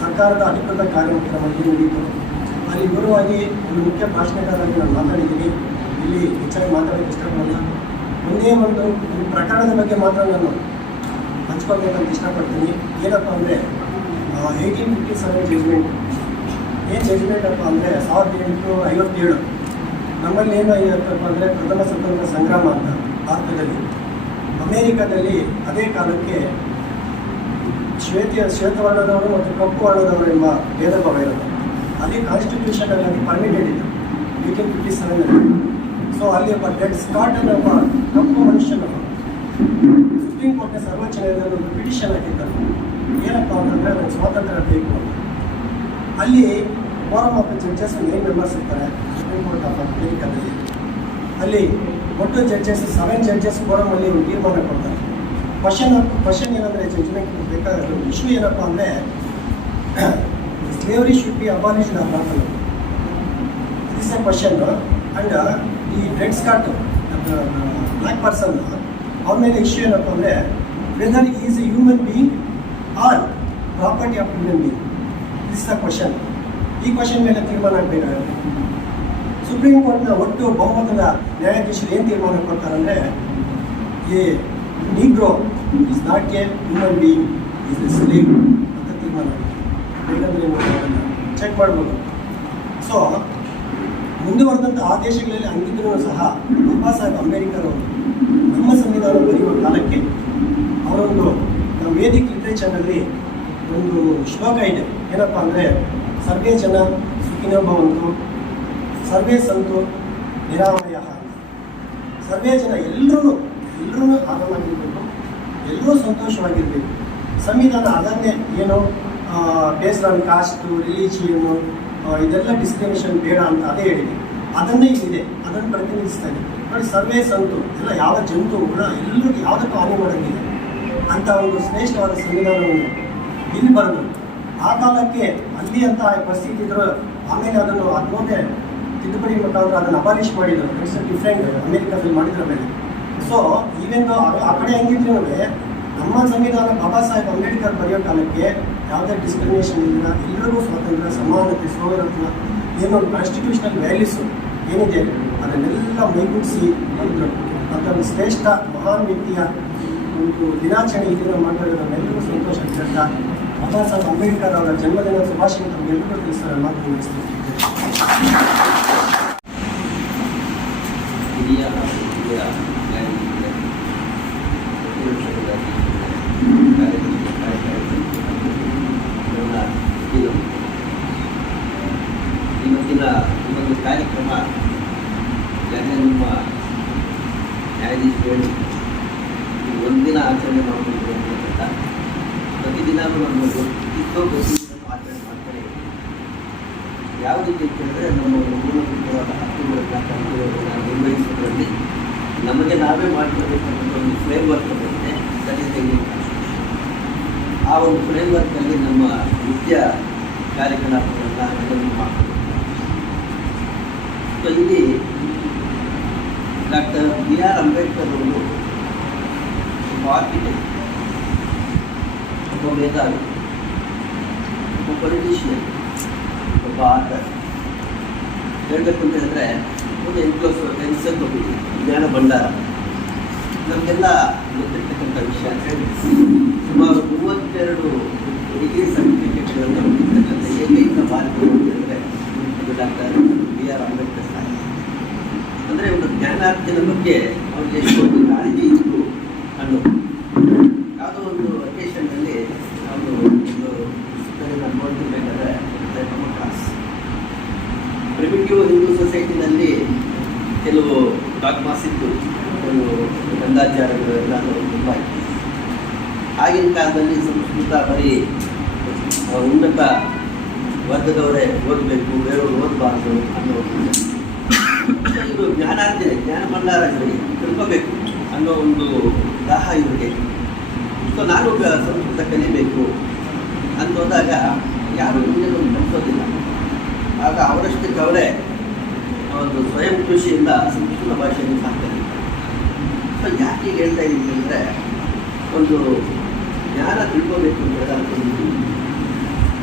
ಸರ್ಕಾರದ ಅಧಿಕೃತ ಕಾರ್ಯಕ್ರಮದಲ್ಲಿ ನಡೆಯಿತು ಅಲ್ಲಿ ಗುರುವಾಗಿ ಒಂದು ಮುಖ್ಯ ಭಾಷಣಕಾರರಾಗಿ ನಾನು ಮಾತಾಡಿದ್ದೀನಿ. ಇಲ್ಲಿ ಹೆಚ್ಚಾಗಿ ಮಾತಾಡೋಕ್ಕೆ ಇಷ್ಟಪಡಲ್ಲ. ಒಂದೇ ಒಂದು ಪ್ರಕರಣದ ಬಗ್ಗೆ ಮಾತ್ರ ನಾನು ಹಂಚ್ಕೊಳ್ಬೇಕಂತ ಇಷ್ಟಪಡ್ತೀನಿ. ಏನಪ್ಪ ಅಂದರೆ ಏಯ್ಟೀನ್ ಫಿಫ್ಟಿ ಸೆವೆನ್ ಜಜ್ಮೆಂಟ್ ಏನು ಜಜ್ಮೆಂಟ್ ಅಪ್ಪ ಅಂದರೆ, ಸಾವಿರದ ಎಂಟುನೂರ ಐವತ್ತೇಳು. ನಮ್ಮಲ್ಲಿ ಏನು ಆಗಿರುತ್ತಪ್ಪ ಅಂದರೆ, ಪ್ರಥಮ ಸ್ವತಂತ್ರ ಸಂಗ್ರಾಮ ಅಂತ ಭಾರತದಲ್ಲಿ. ಅಮೇರಿಕಾದಲ್ಲಿ ಅದೇ ಕಾಲಕ್ಕೆ ಶ್ವೇತ ಶ್ವೇತವರ್ಣದವರು ಮತ್ತು ಕಪ್ಪು ವರ್ಣದವರು ಎಂಬ ಭೇದ ಭಾವ ಇರುತ್ತೆ. ಅಲ್ಲಿ ಕಾನ್ಸ್ಟಿಟ್ಯೂಷನ್ ಅಲ್ಲಿ ಪರ್ಮಿಟೆಡ್ ಹೇಳಿದ್ದು ಏಯ್ಟೀನ್ ಫಿಫ್ಟಿ ಸೆವೆನಲ್ಲಿ ಸೊ ಅಲ್ಲಿ ಒಬ್ಬ ಡೆಡ್ ಸ್ಕಾಟ್ ಅನ್ನೋ ಒಬ್ಬ ಕಪ್ಪು ಮನುಷ್ಯನ ಸುಪ್ರೀಂ ಕೋರ್ಟ್ನ ಸರ್ವೋಚ್ಚ ನ್ಯಾಯಾಲಯದಲ್ಲಿ ಒಂದು ಪಿಟಿಷನ್ ಹಾಕಿದ್ದರು ಏನಪ್ಪ ಅಂತಂದರೆ ನನಗೆ ಸ್ವಾತಂತ್ರ್ಯ ಬೇಕು ಅಂತ. ಅಲ್ಲಿ ಫೋರಮ್ ಆಫ್ ಜಡ್ಜಸ್ ಏನ್ ಮೆಂಬರ್ಸ್ ಇರ್ತಾರೆ ಸುಪ್ರೀಂ ಕೋರ್ಟ್ ಆಫ್ ಅಮೆರಿಕಾದಲ್ಲಿ ಅಲ್ಲಿ ಒಟ್ಟು ಜಡ್ಜಸ್ ಸೆವೆನ್ ಜಡ್ಜಸ್ ಫೋರಮ್ ಅಲ್ಲಿ ತೀರ್ಮಾನ ಕೊಡ್ತಾರೆ. ಕ್ವಶನ್ ಕ್ವಶನ್ ಏನಂದ್ರೆ ಜಡ್ಜ್ಮೆಂಟ್ ಬೇಕಾದ ಇಶ್ಯೂ ಏನಪ್ಪ ಅಂದರೆ slavery should be abolished or not? This a question and ಈ ರೆಡ್ ಸ್ಕಾಟ್ ಬ್ಲ್ಯಾಕ್ ಪರ್ಸನ್ ಅವ್ರ ಮೇಲೆ ಇಶ್ಯೂ ಏನಪ್ಪ ಅಂದರೆ whether is a human being or property of human being this a question ಈ ಕ್ವಶನ್ ಮೇಲೆ ತೀರ್ಮಾನ ಆಗಬೇಕಾಗುತ್ತೆ. ಸುಪ್ರೀಂ ಕೋರ್ಟ್ನ ಒಟ್ಟು ಬಹುಮತದ ನ್ಯಾಯಾಧೀಶರು ಏನು ತೀರ್ಮಾನ ಕೊಡ್ತಾರಂದ್ರೆ ಈ negro is not a human being is a ಅಂತ ತೀರ್ಮಾನ ಚೆಕ್ ಮಾಡ್ಬೋದು. ಸೊ ಮುಂದುವರೆದಂಥ ಆದೇಶಗಳಲ್ಲಿ ಹಂಗಿದ್ರೂ ಸಹ ಬಾಬಾ ಸಾಹೇಬ್ ಅಂಬೇಡ್ಕರ್ ಅವರು ನಮ್ಮ ಸಂವಿಧಾನ ಬರೆಯುವ ಕಾಲಕ್ಕೆ ಅವರೊಂದು, ನಮ್ಮ ವೇದಿಕ್ ಲಿಟ್ರೇಚರ್ನಲ್ಲಿ ಒಂದು ಶ್ಲೋಕ ಇದೆ. ಏನಪ್ಪ ಅಂದರೆ, ಸರ್ವೇ ಜನ ಸುಖಿನ ಭವಂತು ಸರ್ವೇ ಸಂತು ನಿರಾಮಯ ಸರ್ವೇ ಜನ ಎಲ್ಲರೂ ಎಲ್ಲರೂ ಆರಾಮಾಗಿರ್ಬೇಕು ಎಲ್ಲರೂ ಸಂತೋಷವಾಗಿರಬೇಕು. ಸಂವಿಧಾನ ಅದನ್ನೇ ಏನು ಬೇಸ್ಡ್ ಆನ್ ಕಾಸ್ಟು ರಿಲಿಜಿಯನ್ನು ಇದೆಲ್ಲ ಡಿಸ್ಕ್ರಿಮಿನೇಷನ್ ಬೇಡ ಅಂತ ಅದೇ ಹೇಳಿದೆ. ಅದನ್ನೇ ಇದೆ ಅದನ್ನು ಪ್ರತಿನಿಧಿಸ್ತಾ ಇದೆ. ನೋಡಿ, ಸರ್ವೇ ಸಂತು, ಎಲ್ಲ ಯಾವ ಜಂತು ಕೂಡ ಎಲ್ಲರಿಗೂ ಯಾವುದಕ್ಕೂ ಹಾನಿ ಮಾಡೋಂಗಿದೆ ಅಂತ ಒಂದು ಶ್ರೇಷ್ಠವಾದ ಸಂವಿಧಾನವನ್ನು ಇಲ್ಲಿ ಬರೆದು, ಆ ಕಾಲಕ್ಕೆ ಅಲ್ಲಿ ಅಂತ ಪರಿಸ್ಥಿತಿ ಇದ್ರೂ ಆಮೇಲೆ ಅದನ್ನು ಅದನ್ನೇ ತಿದ್ದುಪಡಿ ಮುಖಾಂತರ ಅದನ್ನು ಅಬಾಲಿಷ್ ಮಾಡಿದ್ರು. ಇಟ್ಸ್ ಡಿಫ್ರೆಂಟ್ ಅಮೆರಿಕಾದಲ್ಲಿ ಮಾಡಿದ್ರ ಮೇಲೆ ಸೊ ಈವೆನ್ ಆ ಕಡೆ ಹೆಂಗಿದ್ರು ನಮ್ಮ ಸಂವಿಧಾನ ಬಾಬಾ ಸಾಹೇಬ್ ಅಂಬೇಡ್ಕರ್ ಬರೆಯೋ ಕಾಲಕ್ಕೆ ಯಾವುದೇ ಡಿಸ್ಕ್ರಿಮಿನೇಷನ್ ಇಲ್ಲ ಎಲ್ಲರಿಗೂ ಸ್ವಾತಂತ್ರ್ಯ, ಸಮಾನತೆ ಸೌರತ್ವ ಏನು ಕಾನ್ಸ್ಟಿಟ್ಯೂಷನಲ್ ವ್ಯಾಲ್ಯೂಸು ಏನಿದೆ, ಅದನ್ನೆಲ್ಲ ಮೈಗೂಡಿಸಿ ಬಂದರು. ಅಂತ ಒಂದು ಶ್ರೇಷ್ಠ ಮಹಾನ್ ವ್ಯಕ್ತಿಯ ಒಂದು ದಿನಾಚರಣೆ ಇದನ್ನು ಮಾಡಿದ್ರೆ ನಮ್ಮೆಲ್ಲರಿಗೂ ಸಂತೋಷ ಅಂತ ಬಾಬಾ ಸಾಹೇಬ್ ಅಂಬೇಡ್ಕರ್ ಅವರ ಜನ್ಮದಿನ ಶುಭಾಶಯ ತಮ್ಮೆಲ್ಲರಿಗೂ ತಿಳಿಸ್ತಾರೆ ಮಾತು ಮುಗಿಸ್ತೀನಿ
ಹಿರಿಯ ಹಿರಿಯ ನ್ಯಾಯಾಧೀಶರೇ, ಪುರುಷರಾಗಿ ಕಾರ್ಯದರ್ಶಿ, ಕಾರ್ಯಕಾರಿ, ನನ್ನ ಇದು ಇವತ್ತಿನ ಈ ಒಂದು ಕಾರ್ಯಕ್ರಮ ಎಲ್ಲ ನಿಮ್ಮ ನ್ಯಾಯಾಧೀಶರು ಈ ಒಂದಿನ ಆಚರಣೆ ಮಾಡಬೇಕು ಅಂತ ಪ್ರತಿದಿನವೂ ನಮ್ಮದು ಇಷ್ಟೋ ಪ್ರತಿದಿನ ಆಚರಣೆ ಮಾಡ್ತಾರೆ ಯಾವ ರೀತಿ ಕೇಳಿದ್ರೆ ನಮ್ಮ ಮೂಲಭೂತವಾದ ಹಕ್ಕುಗಳನ್ನ ಕರ್ತವ್ಯಗಳನ್ನ ನಮಗೆ ನಾವೇ ಮಾಡಿಕೊಳ್ಬೇಕಂತ ಒಂದು ಫ್ರೇಮ್ ವರ್ಕ್ ಬರುತ್ತೆ ಇಂಡಿಯನ್ ಆ ಒಂದು ಫ್ರೇಮ್ ವರ್ಕಲ್ಲಿ ನಮ್ಮ ನೃತ್ಯ ಕಾರ್ಯಕಲಾಪಗಳನ್ನ ಅದನ್ನು ಮಾಡಬೇಕು ಇಲ್ಲಿ ಡಾಕ್ಟರ್ ಬಿ ಆರ್ ಅಂಬೇಡ್ಕರ್ ಅವರು ಒಬ್ಬ ಆರ್ಕಿಟೆಕ್ಟ್ ಒಬ್ಬ ಮೇಧಾವಿ, ಒಬ್ಬ ಪೊಲಿಟಿಷಿಯನ್ ಆಟರ್ ಹೇಳಬೇಕು ಅಂತ ಹೇಳಿದ್ರೆ ಒಂದು ಎನ್ಕ್ಲೋಸ್ ಎನ್ಸೈಕ್ಲೋಪೀಡಿಯಾ ಜ್ಞಾನ ಭಂಡಾರ. ನಮಗೆಲ್ಲ ಗೊತ್ತಿರ್ತಕ್ಕಂಥ ವಿಷಯ ಅಂತ ಹೇಳಿ. ಸುಮಾರು ಮೂವತ್ತೆರಡು ಡಿಗ್ರಿ ಸರ್ಟಿಫಿಕೇಟ್ಗಳನ್ನು ಹೊಂದಿರ್ತಕ್ಕಂಥ ಎಲ್ಲಿಂದ ಭಾರತ ಅಂತ ಹೇಳಿದ್ರೆ ಅದು doctor B R Ambedkar Saheb. ಅಂದರೆ ಒಂದು ಜ್ಞಾನಾರ್ಜನ ಬಗ್ಗೆ ಅವ್ರಿಗೆ ಎಷ್ಟೊಂದು ಕಾಳಜಿ ಇತ್ತು ಅನ್ನೋದು ಯಾವುದೋ ಒಂದು ಅಕೇಶನ್ನಲ್ಲಿ ನಾವು ಒಂದು ಪುಸ್ತಕದಲ್ಲಿ ನಾನು ನೋಡ್ತಿರ್ಬೇಕಾದ್ರೆ ನಮ್ಮ ಕ್ಲಾಸ್ ಪ್ರಿಮಿಟಿವ್ ಹಿಂದೂ ಸೊಸೈಟಿನಲ್ಲಿ ಕೆಲವು ಡಾಗ್ಮಾಸ್ ಇತ್ತು ಕೆಲವು ಗಂಧಾಚಾರಗಳು ಎಲ್ಲ ತುಂಬ ಇತ್ತು ಆಗಿನ ಸಂಸ್ಕೃತ ಬರೀ ಉನ್ನತ ವರ್ಗದವರೇ ಓದಬೇಕು, ಬೇರೆಯವರು ಓದಬಾರ್ದು ಅನ್ನೋ ಇದು ಜ್ಞಾನಾರ್ಜನೆ, ಜ್ಞಾನ ಭಂಡಾರ ಇವರಿಗೆ ತಿಳ್ಕೋಬೇಕು ಅನ್ನೋ ಒಂದು ದಾಹ ಇವರಿಗೆ. ಸೊ ನಾನು ಸಂಸ್ಕೃತ ಕಲಿಬೇಕು ಅಂತ ಹೋದಾಗ ಯಾರು ಮುಂದೆ ಒಂದು ಕಲಿಸೋದಿಲ್ಲ ಆಗ ಅವರಷ್ಟಕ್ಕೆ ಅವರೇ ಒಂದು ಸ್ವಯಂ ಕೃಷಿಯಿಂದ ಸಂಸ್ಕೃತ ಭಾಷೆಯನ್ನು ಸಾಕ್ತಾರೆ. ಸೊ ಯಾಕೆ ಹೇಳ್ತಾ ಇದ್ದೀನಿ ಅಂದರೆ ಒಂದು ಜ್ಞಾನ ತಿಳ್ಕೋಬೇಕು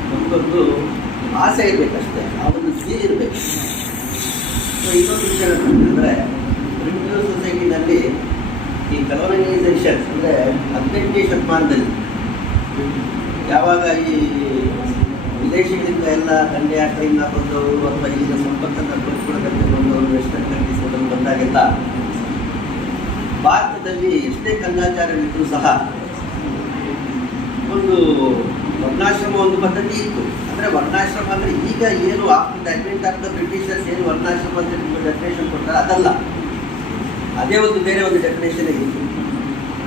ನಮಗೊಂದು ಆಸೆ ಇರಬೇಕಷ್ಟೇ ಒಂದು ಸಿಹಿ ಇರಬೇಕು. ಸೊ ಇನ್ನೊಂದು ವಿಷಯ ಅಂತಂದರೆ ಪ್ರಿಮಿಟಿವ್ ಸೊಸೈಟಿನಲ್ಲಿ ಈ ಕಲೋನೈಸೇಷನ್ ಅಂದರೆ ಹದಿನೆಂಟನೇ ಶತಮಾನದಲ್ಲಿ ಯಾವಾಗ ಈ ವಿದೇಶಗಳಿಂದ ಎಲ್ಲ ದಂಡಯಾತ್ರೆಯಿಂದ ಬಂದವರು ಅಥವಾ ಈಗ ಸಂಪತ್ತನ್ನು ಬೆಳೆಸ್ಕೊಳ್ಳೋದಕ್ಕೆ ಬಂದವರು ವೆಸ್ಟರ್ನ್ ಕಂಟ್ರೀಸ್ ಬಂದಾಗೆಲ್ಲ, ಭಾರತದಲ್ಲಿ ಎಷ್ಟೇ ಕಂದಾಚಾರವಿದ್ದರೂ ಸಹ ಒಂದು ವರ್ಣಾಶ್ರಮ ಒಂದು ಪದ್ಧತಿ ಇತ್ತು. ಅಂದರೆ ವರ್ಣಾಶ್ರಮ ಅಂದರೆ ಈಗ ಏನು after admit of the Britishers ಏನು ವರ್ಣಾಶ್ರಮ ಅಂತ ಡೆಫಿನೇಷನ್ ಕೊಡ್ತಾರೆ? ಅದಲ್ಲ. ಅದೇ ಒಂದು ಬೇರೆ ಒಂದು ಡೆಫಿನೇಷನ್ ಇತ್ತು.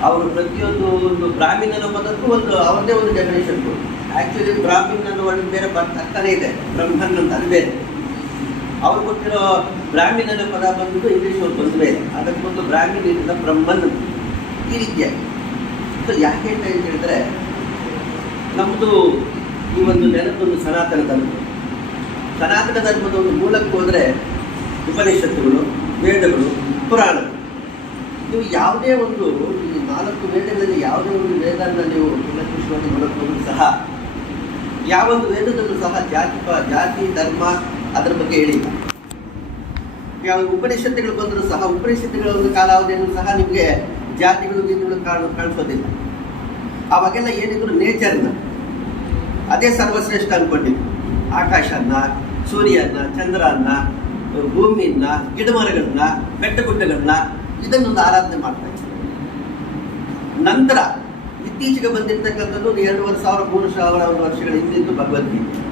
ಅವರು ಪ್ರತಿಯೊಂದು ಒಂದು ಬ್ರಾಹ್ಮಿಣನ ಪದಕ್ಕೂ ಒಂದು ಅವ್ರದ್ದೇ ಒಂದು ಡೆಫಿನೇಷನ್ ಕೊಡು ಆ್ಯಕ್ಚುಲಿ ಬ್ರಾಹ್ಮಿನ್ ಅನ್ನೋ ಒಂದು ಬೇರೆ ಅರ್ಥನೇ ಇದೆ. ಬ್ರಹ್ಮನ್ ಅಂತ, ಅದು ಬೇರೆ. ಅವ್ರು ಕೊಟ್ಟಿರೋ ಬ್ರಾಹ್ಮಿನ್ ಅನ್ನೋ ಪದ ಬಂದ್ಬಿಟ್ಟು ಇಂಗ್ಲೀಷ್ ಅವ್ರು ಬಂದ್ರೆ ಅದಕ್ಕೊಂದು ಬ್ರಾಹ್ಮಿನ್ ಇರಿಂದ ಬ್ರಹ್ಮನ್ ಈ ರೀತಿಯಾಗಿ. ಸೊ ಯಾಕೆ ಅಂತ ಹೇಳಿದ್ರೆ ನಮ್ಮದು ಈ ಒಂದು ನೆನಪೊಂದು ಸನಾತನ ಧರ್ಮ ಸನಾತನ ಧರ್ಮದ ಒಂದು ಮೂಲಕ್ಕೆ ಹೋದರೆ ಉಪನಿಷತ್ತುಗಳು, ವೇದಗಳು ಪುರಾಣ ನೀವು ಯಾವುದೇ ಒಂದು ಈ ನಾಲ್ಕು ವೇದಗಳಲ್ಲಿ ಯಾವುದೇ ಒಂದು ವೇದನ್ನು ನೀವು ಕುಲಕೃಷ್ಣವಾಗಿ ನೋಡಕ್ಕೆ ಹೋದ್ರು ಸಹ ಯಾವೊಂದು ವೇದದಲ್ಲೂ ಸಹ ಜಾತಿ ಜಾತಿ, ಧರ್ಮ ಅದರ ಬಗ್ಗೆ ಹೇಳಿಲ್ಲ ಯಾವ ಉಪನಿಷತ್ತುಗಳು ಬಂದರೂ ಸಹ, ಉಪನಿಷತ್ತುಗಳ ಒಂದು ಕಾಲಾವಧಿಯನ್ನು ಸಹ ನಿಮಗೆ ಜಾತಿಗಳು, ಗೀತಿಗಳು ಕಾಣ, ಕಾಣಿಸೋದಿಲ್ಲ. ಅವಾಗೆಲ್ಲ ಏನಿದ್ರು ನೇಚರ್ನ ಅದೇ ಸರ್ವಶ್ರೇಷ್ಠ ಅನ್ಕೊಂಡಿದ್ವಿ. ಆಕಾಶನ್ನ, ಸೂರ್ಯನ್ನ, ಚಂದ್ರನ್ನ, ಭೂಮಿಯನ್ನ, ಗಿಡಮರಗಳನ್ನ ಬೆಟ್ಟ ಗುಡ್ಡಗಳನ್ನ ಇದನ್ನೊಂದು ಆರಾಧನೆ ಮಾಡ್ತಾ ಇದ್ರು ನಂತರ ಇತ್ತೀಚೆಗೆ ಬಂದಿರತಕ್ಕಂಥದ್ದು ಎರಡೂವರೆ ಸಾವಿರ, ಮೂರು ಸಾವಿರ ವರ್ಷಗಳ ಹಿಂದಿದ್ದು ಭಗವದ್ಗೀತೆ.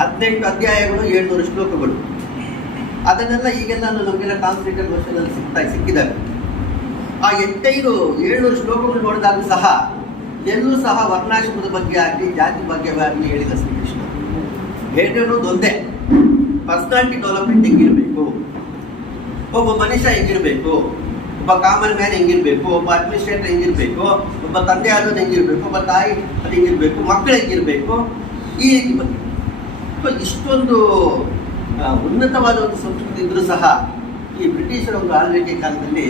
ಹದಿನೆಂಟು ಅಧ್ಯಾಯಗಳು, ಏಳ್ನೂರು ಶ್ಲೋಕಗಳು. ಅದನ್ನೆಲ್ಲ ಈಗೆಲ್ಲ ನಮಗೆಲ್ಲ ಟ್ರಾನ್ಸ್ಲೇಟರ್ ವರ್ಷದಲ್ಲಿ ಸಿಗ್ತಾ ಸಿಕ್ಕಿದ್ದಾವೆ ಆ ಎಂಟೈದು, ಏಳ್ನೂರು ಶ್ಲೋಕಗಳು ನೋಡಿದಾಗ ಸಹ ಎಲ್ಲೂ ಸಹ ವರ್ಣಾಶ್ರಮದ ಬಗ್ಗೆ ಆಗಲಿ, ಜಾತಿ ಬಗ್ಗೆ ಆಗಲಿ ಹೇಳಿದ ಶ್ರೀಕೃಷ್ಣ ಒಂದೇ. ಪರ್ಸನಾಲಿಟಿ ಡೆವಲಪ್ಮೆಂಟ್ ಹೆಂಗಿರಬೇಕು? ಒಬ್ಬ ಮನುಷ್ಯ ಹೆಂಗಿರಬೇಕು? ಒಬ್ಬ ಕಾಮನ್ ಮ್ಯಾನ್ ಹೆಂಗಿರಬೇಕು? ಒಬ್ಬ ಅಡ್ಮಿನಿಸ್ಟ್ರೇಟರ್ ಹೆಂಗಿರಬೇಕು? ಒಬ್ಬ ತಂದೆ ಆದ್ರೂ ಹೆಂಗಿರಬೇಕು? ಒಬ್ಬ ತಾಯಿ ಅದು ಹೆಂಗಿರಬೇಕು? ಮಕ್ಕಳು ಹೆಂಗಿರ್ಬೇಕು? ಈ ರೀತಿ ಬಗ್ಗೆ. ಇಷ್ಟೊಂದು ಉನ್ನತವಾದ ಒಂದು ಸಂಸ್ಕೃತಿ ಇದ್ರೂ ಸಹ ಈ ಬ್ರಿಟಿಷರ ಒಂದು ಆಳ್ವಿಕೆ ಕಾಲದಲ್ಲಿ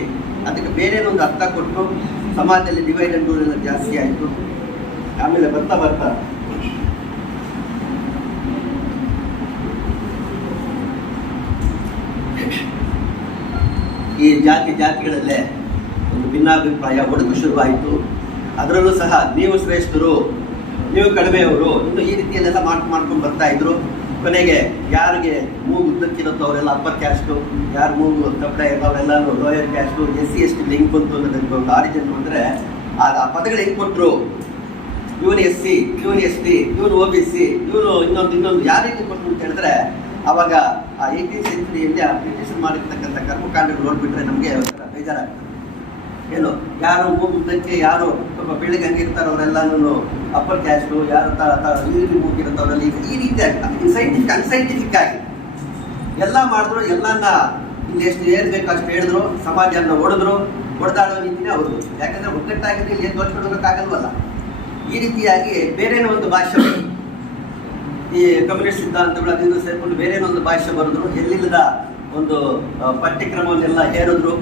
ಅದಕ್ಕೆ ಬೇರೆ ಒಂದು ಅರ್ಥ ಕೊಟ್ಟು ಸಮಾಜದಲ್ಲಿ ಡಿವೈಡ್ ಅಂಡ್ ರೂಲ್ ಎಲ್ಲ ಜಾಸ್ತಿ ಆಯಿತು. ಆಮೇಲೆ ಬರ್ತಾ ಬರ್ತಾ. ಈ ಜಾತಿ ಜಾತಿಗಳಲ್ಲೇ ಒಂದು ಭಿನ್ನಾಭಿಪ್ರಾಯ ಒಡಕು ಶುರುವಾಯಿತು. ಅದರಲ್ಲೂ ಸಹ ನೀವು ಶ್ರೇಷ್ಠರು, ನೀವು ಕಡಿಮೆಯವರು, ಇನ್ನು ಈ ರೀತಿಯಲ್ಲೆಲ್ಲ ಮಾಡ್ ಮಾಡ್ಕೊಂಡು ಬರ್ತಾ ಇದ್ರು. ಕೊನೆಗೆ ಯಾರಿಗೆ ಮೂಗು ಉದ್ದಕ್ಕಿರುತ್ತೋ ಅವರೆಲ್ಲ ಅಪ್ಪರ್ ಕ್ಯಾಸ್ಟು ಯಾರು ಮೂಗು ಕಪ್ಪಡೆ ಇರೋರೆಲ್ಲ lower caste S C S T link ಬಂತು ಅನ್ನೋದಕ್ಕೆ ಒಂದು ಆರಿಜಿನ್ ಅಂದರೆ ಆಗ ಆ ಪದಗಳು ಹೆಂಗೆ ಕೊಟ್ಟರು ಇವನು ಎಸ್ ಸಿ ಇವನು ಎಸ್ ಟಿ ಇವನು ಒ ಬಿ ಸಿ ಇವನು ಇನ್ನೊಂದು ಇನ್ನೊಂದು ಯಾವ ರೀತಿ ಕೊಟ್ಟರು ಅಂತ ಹೇಳಿದ್ರೆ, ಅವಾಗ ಆ ಏಯ್ಟೀನ್ ಸೆಂಚುರಿಯಲ್ಲಿ ಆ ಬ್ರಿಟಿಷರು ಮಾಡಿರ್ತಕ್ಕಂಥ ಕರ್ಮಕಾಂಡಗಳು ನೋಡಿಬಿಟ್ರೆ ನಮಗೆ ಒಂಥರ ಬೇಜಾರಾಗ್ತದೆ. ಏನು, ಯಾರು ಹೋಗುವುದಕ್ಕೆ ಯಾರು ಸ್ವಲ್ಪ ಬೆಳಿಗ್ಗೆ ಹಂಗಿರ್ತಾರೋ ಅವರೆಲ್ಲನೂ ಅಪ್ಪರ್ ಕ್ಯಾಸ್ಟು, ಯಾರು ರೀತಿ ಮೂಗಿರುತ್ತವರೆಲ್ಲ ಈಗ ಈ ರೀತಿಯಾಗಿ ಸೈಂಟಿಫಿಕ್ ಅನ್ಸೈಂಟಿಫಿಕ್ ಆಗಿ. ಎಲ್ಲ ಮಾಡಿದ್ರು, ಎಲ್ಲನ್ನ ಇಲ್ಲಿ ಎಷ್ಟು ಏನು ಬೇಕು ಅಷ್ಟು ಹೇಳಿದ್ರು ಸಮಾಜನ ಹೊಡೆದ್ರು ಹೊಡೆದಾಡೋ ರೀತಿನೇ ಅವರು ಯಾಕಂದ್ರೆ ಒಗ್ಗಟ್ಟಾಗಿದ್ರೆ ಇಲ್ಲಿ ಏನು ಹೋಗೋಕ್ಕಾಗಲ್ವಲ್ಲ ಈ ರೀತಿಯಾಗಿ ಬೇರೇನೋ ಒಂದು ಭಾಷೆ ಈ ಕಮ್ಯುನಿಸ್ಟ್ ಸಿದ್ಧಾಂತಗಳು ಅದನ್ನು ಸೇರಿಕೊಂಡು ಬೇರೆನೇ ಒಂದು ಭಾಷೆ ಬರೆದ್ರು. ಎಲ್ಲಿಲ್ಲದ ಒಂದು ಪಠ್ಯಕ್ರಮವನ್ನೆಲ್ಲ ಹೇರಿದ್ರು.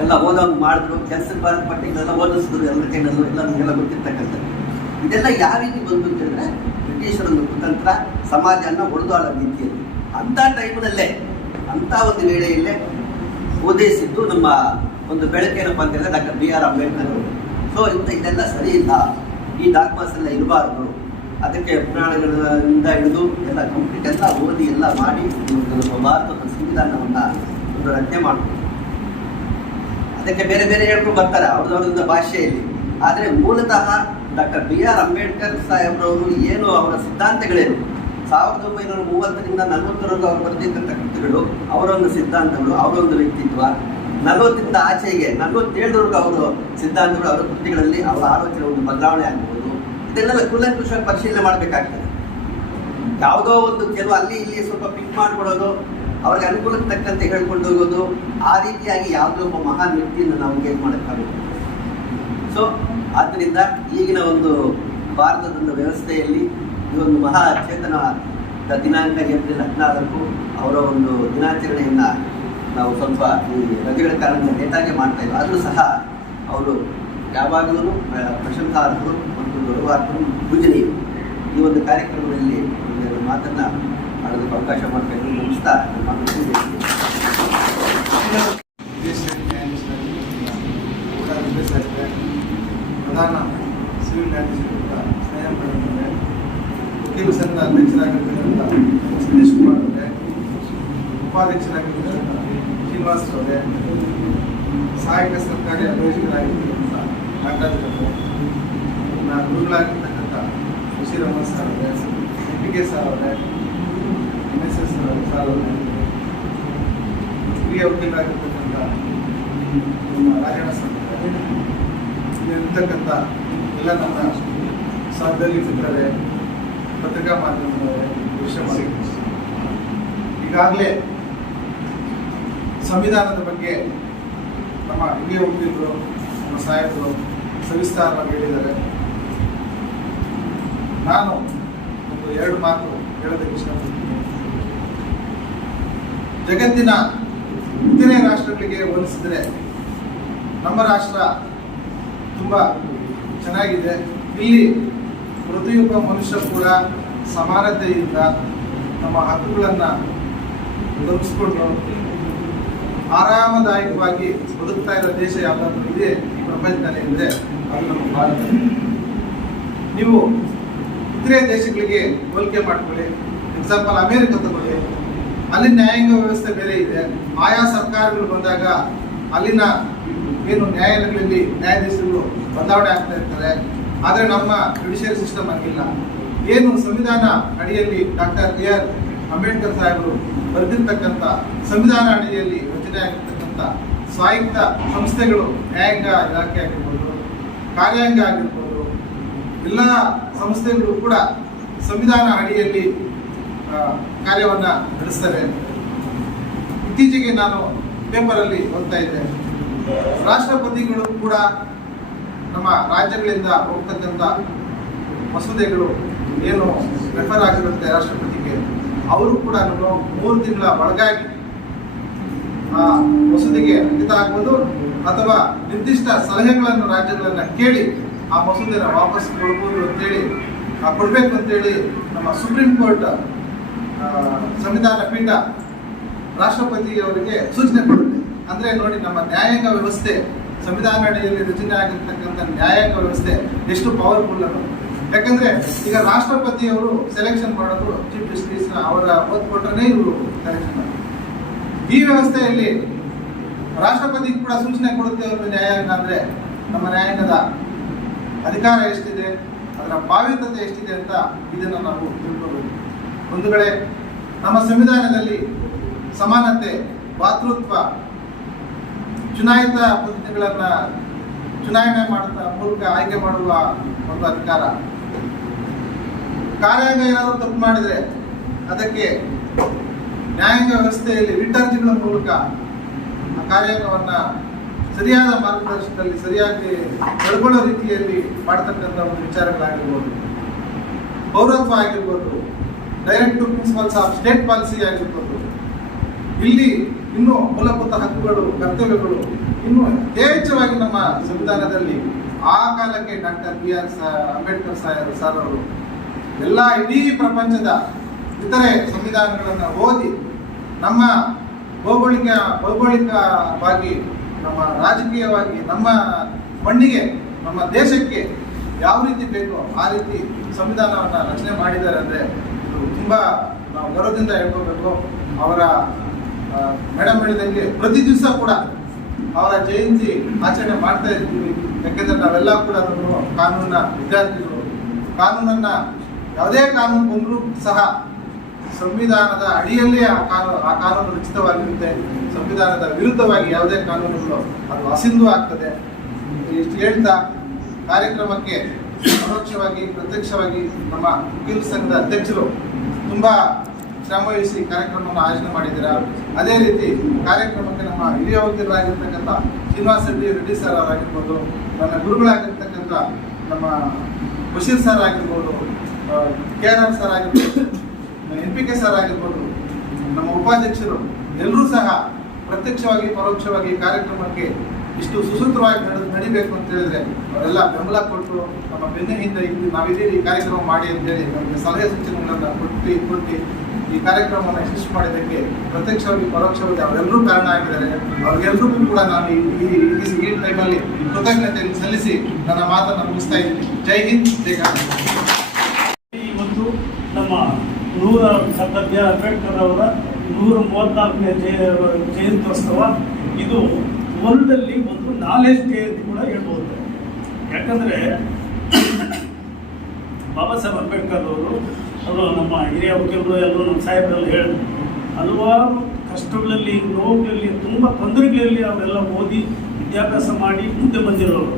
ಎಲ್ಲ ಓದೋಂಗ್ ಮಾಡಿದ್ರು ಕೆಲ್ಸಕ್ಕೆ ಬರೋದು ಪಠ್ಯಗಳೆಲ್ಲ ಓದಿಸಿದ್ರು ಎಲ್ಲ ಕೈನಲ್ಲೂ ಎಲ್ಲ ನಮಗೆಲ್ಲ ಗೊತ್ತಿರ್ತಕ್ಕಂಥದ್ದು. ಇದೆಲ್ಲ ಯಾವ ರೀತಿ ಬಂತು ಅಂತ ಹೇಳಿದ್ರೆ ಬ್ರಿಟಿಷರ ಕುತಂತ್ರ ಸಮಾಜನ ಹೊಡೆದಾಡೋ ರೀತಿಯಲ್ಲಿ. ಅಂಥ ಟೈಮ್ನಲ್ಲೇ ಅಂಥ ಒಂದು ವೇಳೆಯಲ್ಲೇ ಉದಯಿಸಿದ್ದು ನಮ್ಮ ಒಂದು ಬೆಳಕೇನಪ್ಪ ಅಂತ ಹೇಳಿದ್ರೆ ಡಾಕ್ಟರ್ ಬಿ ಆರ್ ಅಂಬೇಡ್ಕರ್ ಅವರು. ಸೊ ಇಂಥ ಇದೆಲ್ಲ ಸರಿ ಇಲ್ಲ. ಈ ಡಾಕ್ಟರ್ಸ್ ಎಲ್ಲ ಇರಬಾರ್ದು. ಅದಕ್ಕೆ ಪುರಾಣಗಳಿಂದ ಹಿಡಿದು ಎಲ್ಲ ಕಂಪ್ಲೀಟ್ ಎಲ್ಲ ಓದಿ ಎಲ್ಲ ಮಾಡಿ, ಒಂದು ಭಾರತದ ಸಂವಿಧಾನವನ್ನು ಒಂದು ರಚನೆ ಮಾಡ್ತಾರೆ ಅದಕ್ಕೆ ಬೇರೆ ಬೇರೆ ಹೇಳ್ಕೊಂಡು ಬರ್ತಾರೆ ಅವ್ರದವ್ರದ್ದು ಭಾಷೆಯಲ್ಲಿ. ಆದರೆ ಮೂಲತಃ ಡಾಕ್ಟರ್ ಬಿ ಆರ್ ಅಂಬೇಡ್ಕರ್ ಸಾಹೇಬ್ರವರು ಏನು ಅವರ ಸಿದ್ಧಾಂತಗಳೇನು? ಸಾವಿರದ ಒಂಬೈನೂರ ಮೂವತ್ತರಿಂದ ನಲವತ್ತರವರೆಗೂ ಅವರು ಬರೆದಿದ್ದಂಥ ಕೃತಿಗಳು, ಅವರೊಂದು ಸಿದ್ಧಾಂತಗಳು, ಅವರೊಂದು ವ್ಯಕ್ತಿತ್ವ. ನಲವತ್ತರಿಂದ ಆಚೆಗೆ, ನಲವತ್ತೇಳರವರೆಗೂ ಅವರು ಸಿದ್ಧಾಂತಗಳು, ಅವರ ಕೃತಿಗಳಲ್ಲಿ ಅವರ ಆಲೋಚನೆ ಒಂದು ಬದಲಾವಣೆ ಆಗ್ಬೋದು. ಇದನ್ನೆಲ್ಲ ಕೂಲಂಕುಷ ಪರಿಶೀಲನೆ ಮಾಡಬೇಕಾಗ್ತದೆ. ಯಾವುದೋ ಒಂದು ಕೆಲವು ಅಲ್ಲಿ ಇಲ್ಲಿ ಸ್ವಲ್ಪ ಪಿಕ್ ಮಾಡ್ಕೊಡೋದು ಅವ್ರಿಗೆ ಅನುಕೂಲಕ್ಕೆ ತಕ್ಕಂತೆ ಹೇಳ್ಕೊಂಡು ಹೋಗೋದು ಆ ರೀತಿಯಾಗಿ ಯಾವುದೋ ಒಬ್ಬ ಮಹಾನ್ ವ್ಯಕ್ತಿಯನ್ನು ನಾವು ಗೇಟ್ ಮಾಡೋಕ್ಕಾಗುತ್ತೆ. ಸೊ ಆದ್ದರಿಂದ ಈಗಿನ ಒಂದು ಭಾರತದ ಒಂದು ವ್ಯವಸ್ಥೆಯಲ್ಲಿ ಈ ಒಂದು ಮಹಾ ಚೇತನ ದಿನಾಂಕ ಏಪ್ರಿಲ್ ಹದಿನಾಲ್ಕು ಅವರ ಒಂದು ದಿನಾಚರಣೆಯನ್ನು ನಾವು ಸ್ವಲ್ಪ ಈ ರಜೆಗಳ ಕಾರಣದಿಂದ ನೇತಾಗೆ ಮಾಡ್ತಾ ಇಲ್ಲ ಆದರೂ ಸಹ ಅವರು ಯಾವಾಗಲೂ ಪ್ರ- ಪ್ರಶಂಸಾರ್ಹರು ಮತ್ತು ಗೌರವಾರ್ಹರು ಪೂಜನೀಯರು. ಈ ಒಂದು ಕಾರ್ಯಕ್ರಮದಲ್ಲಿ ಮಾತನ್ನ ಆಡೋದಕ್ಕೆ ಅವಕಾಶ ಮಾಡ್ಕೊಂಡು ಮುಗಿಸ್ತಾ ನನ್ನ ಮಾತನ್ನು ಮುಗಿಸ್ತೀನಿ.
ದೇಶದಲ್ಲಿ ನ್ಯಾಯಾಧೀಶರಾಗಿ ಪ್ರಧಾನ ಸಿವಿಲ್ ನ್ಯಾಯಾಧೀಶರಾದ ಸ್ನೇಹ ಅವರೇ ವಕೀಲ ಸಂಘದ ಅಧ್ಯಕ್ಷರಾಗಿರ್ತಕ್ಕಂಥ ಸತೀಶ್ ಕುಮಾರ್ ಅವರೇ ಉಪಾಧ್ಯಕ್ಷರಾಗಿರ್ತಕ್ಕಂಥ ಶ್ರೀನಿವಾಸ್ ಅವರೇ ಸಹಾಯಕ ಸರ್ಕಾರಿ ಅಭಿಯೋಜಕರಾಗಿರ್ತಕ್ಕಂಥ ನಾಗರಾಜ್ ಅವರೇ ಗುರುಗಳಾಗಿರ್ತಕ್ಕಂಥ ಅಹಮದ್ ಸರ್ ಅವರೇ ಕೆ ಸರ್ ಅವರೇ ಎಸ್ ಹಿರಿಯ ವಕೀಲರಾಗಿರ್ತಕ್ಕಂಥ ನಮ್ಮ ರಾಜಣ್ಣ ಸಂಘ ಇಲ್ಲಿರ್ತಕ್ಕಂಥ ಎಲ್ಲ ನಮ್ಮ ಸಹೋದರಿ ಸಿಗ್ತಾರೆ ಪತ್ರಿಕಾ ಮಾಧ್ಯಮದವರೇ ಮಾಧ್ಯಮ ಈಗಾಗಲೇ ಸಂವಿಧಾನದ ಬಗ್ಗೆ ನಮ್ಮ ಹಿರಿಯ ವಕೀಲರು, ನಮ್ಮ ಸಾಹೇಬರು ಸವಿಸ್ತಾರವಾಗಿ ಹೇಳಿದ್ದಾರೆ. ನಾನು ಒಂದು ಎರಡು ಮಾತು ಹೇಳೋದಕ್ಕೆ ಇಷ್ಟಪಡ್ತೀನಿ. ಜಗತ್ತಿನ ಇತರೆ ರಾಷ್ಟ್ರಗಳಿಗೆ ಹೋಲಿಸಿದ್ರೆ ನಮ್ಮ ರಾಷ್ಟ್ರ ತುಂಬ ಚೆನ್ನಾಗಿದೆ. ಇಲ್ಲಿ ಪ್ರತಿಯೊಬ್ಬ ಮನುಷ್ಯ ಕೂಡ ಸಮಾನತೆಯಿಂದ ನಮ್ಮ ಹಕ್ಕುಗಳನ್ನು ಒದಗಿಸ್ಕೊಂಡು ಆರಾಮದಾಯಕವಾಗಿ ಬದುಕ್ತಾ ಇರೋ ದೇಶ ಯಾವುದಾದ್ರೂ ಇದೆ ಈ ಪ್ರಪಂಚದಲ್ಲಿ ಇದ್ರೆ ಅದು ನಮ್ಮ ಭಾರತ. ನೀವು ಇತರೆ ದೇಶಗಳಿಗೆ ಹೋಲಿಕೆ ಮಾಡ್ಕೊಳ್ಳಿ. ಎಕ್ಸಾಂಪಲ್ ಅಮೇರಿಕ ತಗೊಳ್ಳಿ ಅಲ್ಲಿ ನ್ಯಾಯಾಂಗ ವ್ಯವಸ್ಥೆ ಬೇರೆ ಇದೆ. ಆಯಾ ಸರ್ಕಾರಗಳು ಬಂದಾಗ ಅಲ್ಲಿನ ಏನು ನ್ಯಾಯಾಲಯಗಳಲ್ಲಿ ನ್ಯಾಯಾಧೀಶರು ಬದಲಾವಣೆ ಆಗ್ತಾ ಇರ್ತಾರೆ. ಆದರೆ ನಮ್ಮ ಜುಡಿಷಿಯರಿ ಸಿಸ್ಟಮ್ ಆಗಿಲ್ಲ ಏನು ಸಂವಿಧಾನ ಅಡಿಯಲ್ಲಿ ಡಾಕ್ಟರ್ ಬಿ ಆರ್ ಅಂಬೇಡ್ಕರ್ ಸಾಹೇಬರು ಬರೆದಿರ್ತಕ್ಕಂಥ ಸಂವಿಧಾನ ಅಡಿಯಲ್ಲಿ ರಚನೆ ಆಗಿರ್ತಕ್ಕಂಥ ಸ್ವಾಯತ್ತ ಸಂಸ್ಥೆಗಳು ನ್ಯಾಯಾಂಗ ಇಲಾಖೆ ಆಗಿರ್ಬೋದು, ಕಾರ್ಯಾಂಗ ಆಗಿರ್ಬೋದು, ಎಲ್ಲ ಸಂಸ್ಥೆಗಳು ಕೂಡ ಸಂವಿಧಾನ ಅಡಿಯಲ್ಲಿ ಕಾರ್ಯವನ್ನ ನಡೆಸ್ತಾರೆ ಇತ್ತೀಚೆಗೆ ನಾನು ಪೇಪರಲ್ಲಿ ಓದ್ತಾ ಇದ್ದೆ. ರಾಷ್ಟ್ರಪತಿಗಳು ಕೂಡ ನಮ್ಮ ರಾಜ್ಯಗಳಿಂದ ಹೋಗ್ತಕ್ಕಂಥ ಮಸೂದೆಗಳು ಏನು ರೆಫರ್ ಆಗಿರುತ್ತೆ ರಾಷ್ಟ್ರಪತಿಗೆ, ಅವರು ಕೂಡ ಮೂರು ತಿಂಗಳ ಒಳಗಾಗಿ ಆ ಮಸೂದೆಗೆ ಅಂಕಿತ ಆಗ್ಬೋದು ಅಥವಾ ನಿರ್ದಿಷ್ಟ ಸಲಹೆಗಳನ್ನು ರಾಜ್ಯಗಳನ್ನು ಕೇಳಿ ಆ ಮಸೂದೆನ ವಾಪಸ್ ಕೊಡ್ಬೋದು ಅಂತೇಳಿ ಕೊಡಬೇಕು ಅಂತೇಳಿ ನಮ್ಮ ಸುಪ್ರೀಂ ಕೋರ್ಟ್ ಸಂವಿಧಾನ ಪೀಠ ರಾಷ್ಟ್ರಪತಿಯವರಿಗೆ ಸೂಚನೆ ಕೊಡುತ್ತೆ. ಅಂದ್ರೆ ನೋಡಿ, ನಮ್ಮ ನ್ಯಾಯಾಂಗ ವ್ಯವಸ್ಥೆ, ಸಂವಿಧಾನ ಅಡಿಯಲ್ಲಿ ರಚನೆ ಆಗಿರ್ತಕ್ಕಂಥ ನ್ಯಾಯಾಂಗ ವ್ಯವಸ್ಥೆ ಎಷ್ಟು ಪವರ್ಫುಲ್ ಅನ್ನೋದು ಯಾಕಂದ್ರೆ ಈಗ ರಾಷ್ಟ್ರಪತಿಯವರು ಸೆಲೆಕ್ಷನ್ ಮಾಡೋದು ಚೀಫ್ ಜಸ್ಟಿಸ್ ಅವರ ಓದ್ ಕೊಟ್ಟರೆ ಇವರು ಸೆಲೆಕ್ಷನ್ ಈ ವ್ಯವಸ್ಥೆಯಲ್ಲಿ ರಾಷ್ಟ್ರಪತಿ ಕೂಡ ಸೂಚನೆ ಕೊಡುತ್ತೆ ಒಂದು ನ್ಯಾಯಾಂಗ ಅಂದ್ರೆ ನಮ್ಮ ನ್ಯಾಯಾಂಗದ ಅಧಿಕಾರ ಎಷ್ಟಿದೆ, ಅದರ ಭಾವಿತತೆ ಎಷ್ಟಿದೆ ಅಂತ ಇದನ್ನು ನಾವು ತಿಳ್ಕೊಬೇಕು. ಒಂದು ಕಡೆ ನಮ್ಮ ಸಂವಿಧಾನದಲ್ಲಿ ಸಮಾನತೆ, ಭಾತೃತ್ವ, ಚುನಾಯಿತ ಪ್ರತಿನಿಧಿಗಳನ್ನ ಚುನಾವಣೆ ಮಾಡುತ್ತ ಮೂಲಕ ಆಯ್ಕೆ ಮಾಡುವ ಒಂದು ಅಧಿಕಾರ. ಕಾರ್ಯಾಂಗ ಏನಾದರೂ ತಪ್ಪು ಮಾಡಿದ್ರೆ ಅದಕ್ಕೆ ನ್ಯಾಯಾಂಗ ವ್ಯವಸ್ಥೆಯಲ್ಲಿ ವಿಟರ್ಜಿಗಳ ಮೂಲಕ ಆ ಕಾರ್ಯಾಂಗವನ್ನ ಸರಿಯಾದ ಮಾರ್ಗದರ್ಶನದಲ್ಲಿ ಸರಿಯಾಗಿ ನಡ್ಕೊಳ್ಳೋ ರೀತಿಯಲ್ಲಿ ಮಾಡ್ತಕ್ಕಂಥ ಒಂದು ವಿಚಾರಗಳಾಗಿರ್ಬೋದು. ಪೌರತ್ವ ಆಗಿರ್ಬೋದು directive principles of state policy ಆಗಿರ್ಬೋದು. ಇಲ್ಲಿ ಇನ್ನೂ ಮೂಲಭೂತ ಹಕ್ಕುಗಳು, ಕರ್ತವ್ಯಗಳು ಇನ್ನೂ ಯಥೇಚ್ಛವಾಗಿ ನಮ್ಮ ಸಂವಿಧಾನದಲ್ಲಿ ಆ ಕಾಲಕ್ಕೆ doctor B R Ambedkar Saheb sir ಅವರು ಎಲ್ಲ ಇಡೀ ಪ್ರಪಂಚದ ಇತರೆ ಸಂವಿಧಾನಗಳನ್ನು ಓದಿ ನಮ್ಮ ಭೌಗೋಳಿಕ, ಭೌಗೋಳಿಕವಾಗಿ, ನಮ್ಮ ರಾಜಕೀಯವಾಗಿ, ನಮ್ಮ ಮಣ್ಣಿಗೆ, ನಮ್ಮ ದೇಶಕ್ಕೆ ಯಾವ ರೀತಿ ಬೇಕೋ ಆ ರೀತಿ ಸಂವಿಧಾನವನ್ನು ರಚನೆ ಮಾಡಿದ್ದಾರೆ ಅಂದ್ರೆ ತುಂಬಾ ನಾವು ಗೌರವದಿಂದ ಹೇಳ್ಕೋಬೇಕು ಅವರ ಮೇಡಮ್ ಹೇಳಿದಂಗೆ ಪ್ರತಿ ದಿವಸ ಕೂಡ ಅವರ ಜಯಂತಿ ಆಚರಣೆ ಮಾಡ್ತಾ ಇದ್ದೀವಿ ಯಾಕೆಂದ್ರೆ ನಾವೆಲ್ಲ ಕೂಡ ಕಾನೂನಿನ ವಿದ್ಯಾರ್ಥಿಗಳು ಕಾನೂನನ್ನ ಯಾವುದೇ ಕಾನೂನು ಬಂದರೂ ಸಹ ಸಂವಿಧಾನದ ಅಡಿಯಲ್ಲೇ ಆ ಕಾನೂನು ಆ ಕಾನೂನು ರಚಿತವಾಗಿರುತ್ತೆ ಸಂವಿಧಾನದ ವಿರುದ್ಧವಾಗಿ ಯಾವುದೇ ಕಾನೂನುಗಳು ಅದು ಅಸಿಂಧು ಆಗ್ತದೆ. ಇಷ್ಟು ಹೇಳ್ತಾ ಕಾರ್ಯಕ್ರಮಕ್ಕೆ ಪರೋಕ್ಷವಾಗಿ, ಪ್ರತ್ಯಕ್ಷವಾಗಿ ನಮ್ಮ ವಕೀಲ ಸಂಘದ ಅಧ್ಯಕ್ಷರು ತುಂಬಾ ಶ್ರಮವಹಿಸಿ ಕಾರ್ಯಕ್ರಮವನ್ನು ಆಯೋಜನೆ ಮಾಡಿದ್ದೀರಾ? ಅದೇ ರೀತಿ ಕಾರ್ಯಕ್ರಮಕ್ಕೆ ನಮ್ಮ ಹಿರಿಯ ವಕೀಲರಾಗಿರ್ತಕ್ಕಂಥ ಶ್ರೀನಿವಾಸ ರೆಡ್ಡಿ ರೆಡ್ಡಿ ಸರ್ ಅವರಾಗಿರ್ಬೋದು, ನನ್ನ ಗುರುಗಳಾಗಿರ್ತಕ್ಕಂಥ ನಮ್ಮ ಬಶೀರ್ ಸರ್ ಆಗಿರ್ಬೋದು ಕೆ ಆರ್ ಆರ್ ಸರ್ ಆಗಿರ್ಬೋದು ಎನ್ ಪಿ ಕೆ ಸರ್ ಆಗಿರ್ಬೋದು, ನಮ್ಮ ಉಪಾಧ್ಯಕ್ಷರು ಎಲ್ಲರೂ ಸಹ ಪ್ರತ್ಯಕ್ಷವಾಗಿ ಪರೋಕ್ಷವಾಗಿ ಕಾರ್ಯಕ್ರಮಕ್ಕೆ ಇಷ್ಟು ಸುಸೂತ್ರವಾಗಿ ನಡೆದು ನಡಿಬೇಕು ಅಂತ ಹೇಳಿದ್ರೆ ಅವರೆಲ್ಲ ಬೆಂಬಲ ಕೊಟ್ಟು ನಮ್ಮ ಬೆನ್ನ ಹಿಂದೆ ಇಲ್ಲಿ ನಾವಿದೇ ಈ ಕಾರ್ಯಕ್ರಮ ಮಾಡಿ ಅಂತೇಳಿ ನಮಗೆ ಸಲಹೆ ಸೂಚನೆಗಳನ್ನು ಕೊಟ್ಟು ಕೊಟ್ಟು ಈ ಕಾರ್ಯಕ್ರಮವನ್ನು ಯಶಸ್ವಿ ಮಾಡಿದ್ದಕ್ಕೆ ಪ್ರತ್ಯಕ್ಷವಾಗಿ, ಪರೋಕ್ಷವಾಗಿ ಅವರೆಲ್ಲರೂ ಕಾರಣ ಆಗಿದ್ದಾರೆ. ಅವ್ರಿಗೆಲ್ಲರಿಗೂ ಕೂಡ ನಾನು ಈ ಈ- ಟೈಮಲ್ಲಿ ಕೃತಜ್ಞತೆ ಸಲ್ಲಿಸಿ ನನ್ನ ಮಾತನ್ನು ಮುಗಿಸ್ತಾ ಇದ್ದೀನಿ. ಜೈ ಹಿಂದ್, ಜೈ
ಇವತ್ತು ನಮ್ಮ ನೂರ ಅಂಬೇಡ್ಕರ್ ಅವರ ನೂರ ಮೂವತ್ನಾಲ್ಕನೇ ಜಯ ಜಯಂತ್ಯೋತ್ಸವ. ಇದು ವರ್ಲ್ಡಲ್ಲಿ ಒಂದು ನಾಲೆಜ್ ಡೇ ಅಂತ ಕೂಡ ಹೇಳ್ಬೋದು. ಯಾಕಂದರೆ ಬಾಬಾ ಸಾಹೇಬ್ ಅಂಬೇಡ್ಕರ್ ಅವರು ಅವರು ನಮ್ಮ ಹಿರಿಯ ಮುಖ್ಯಮಂತ್ರಿ ಎಲ್ಲರೂ ನಮ್ಮ ಸಾಹೇಬರೆಲ್ಲ ಹೇಳಿದ್ರು. ಹಲವಾರು ಕಷ್ಟಗಳಲ್ಲಿ ನೋವುಗಳಲ್ಲಿ ತುಂಬ ತೊಂದರೆಗಳಲ್ಲಿ ಅವರೆಲ್ಲ ಓದಿ ವಿದ್ಯಾಭ್ಯಾಸ ಮಾಡಿ ಮುಂದೆ ಬಂದಿರೋರು.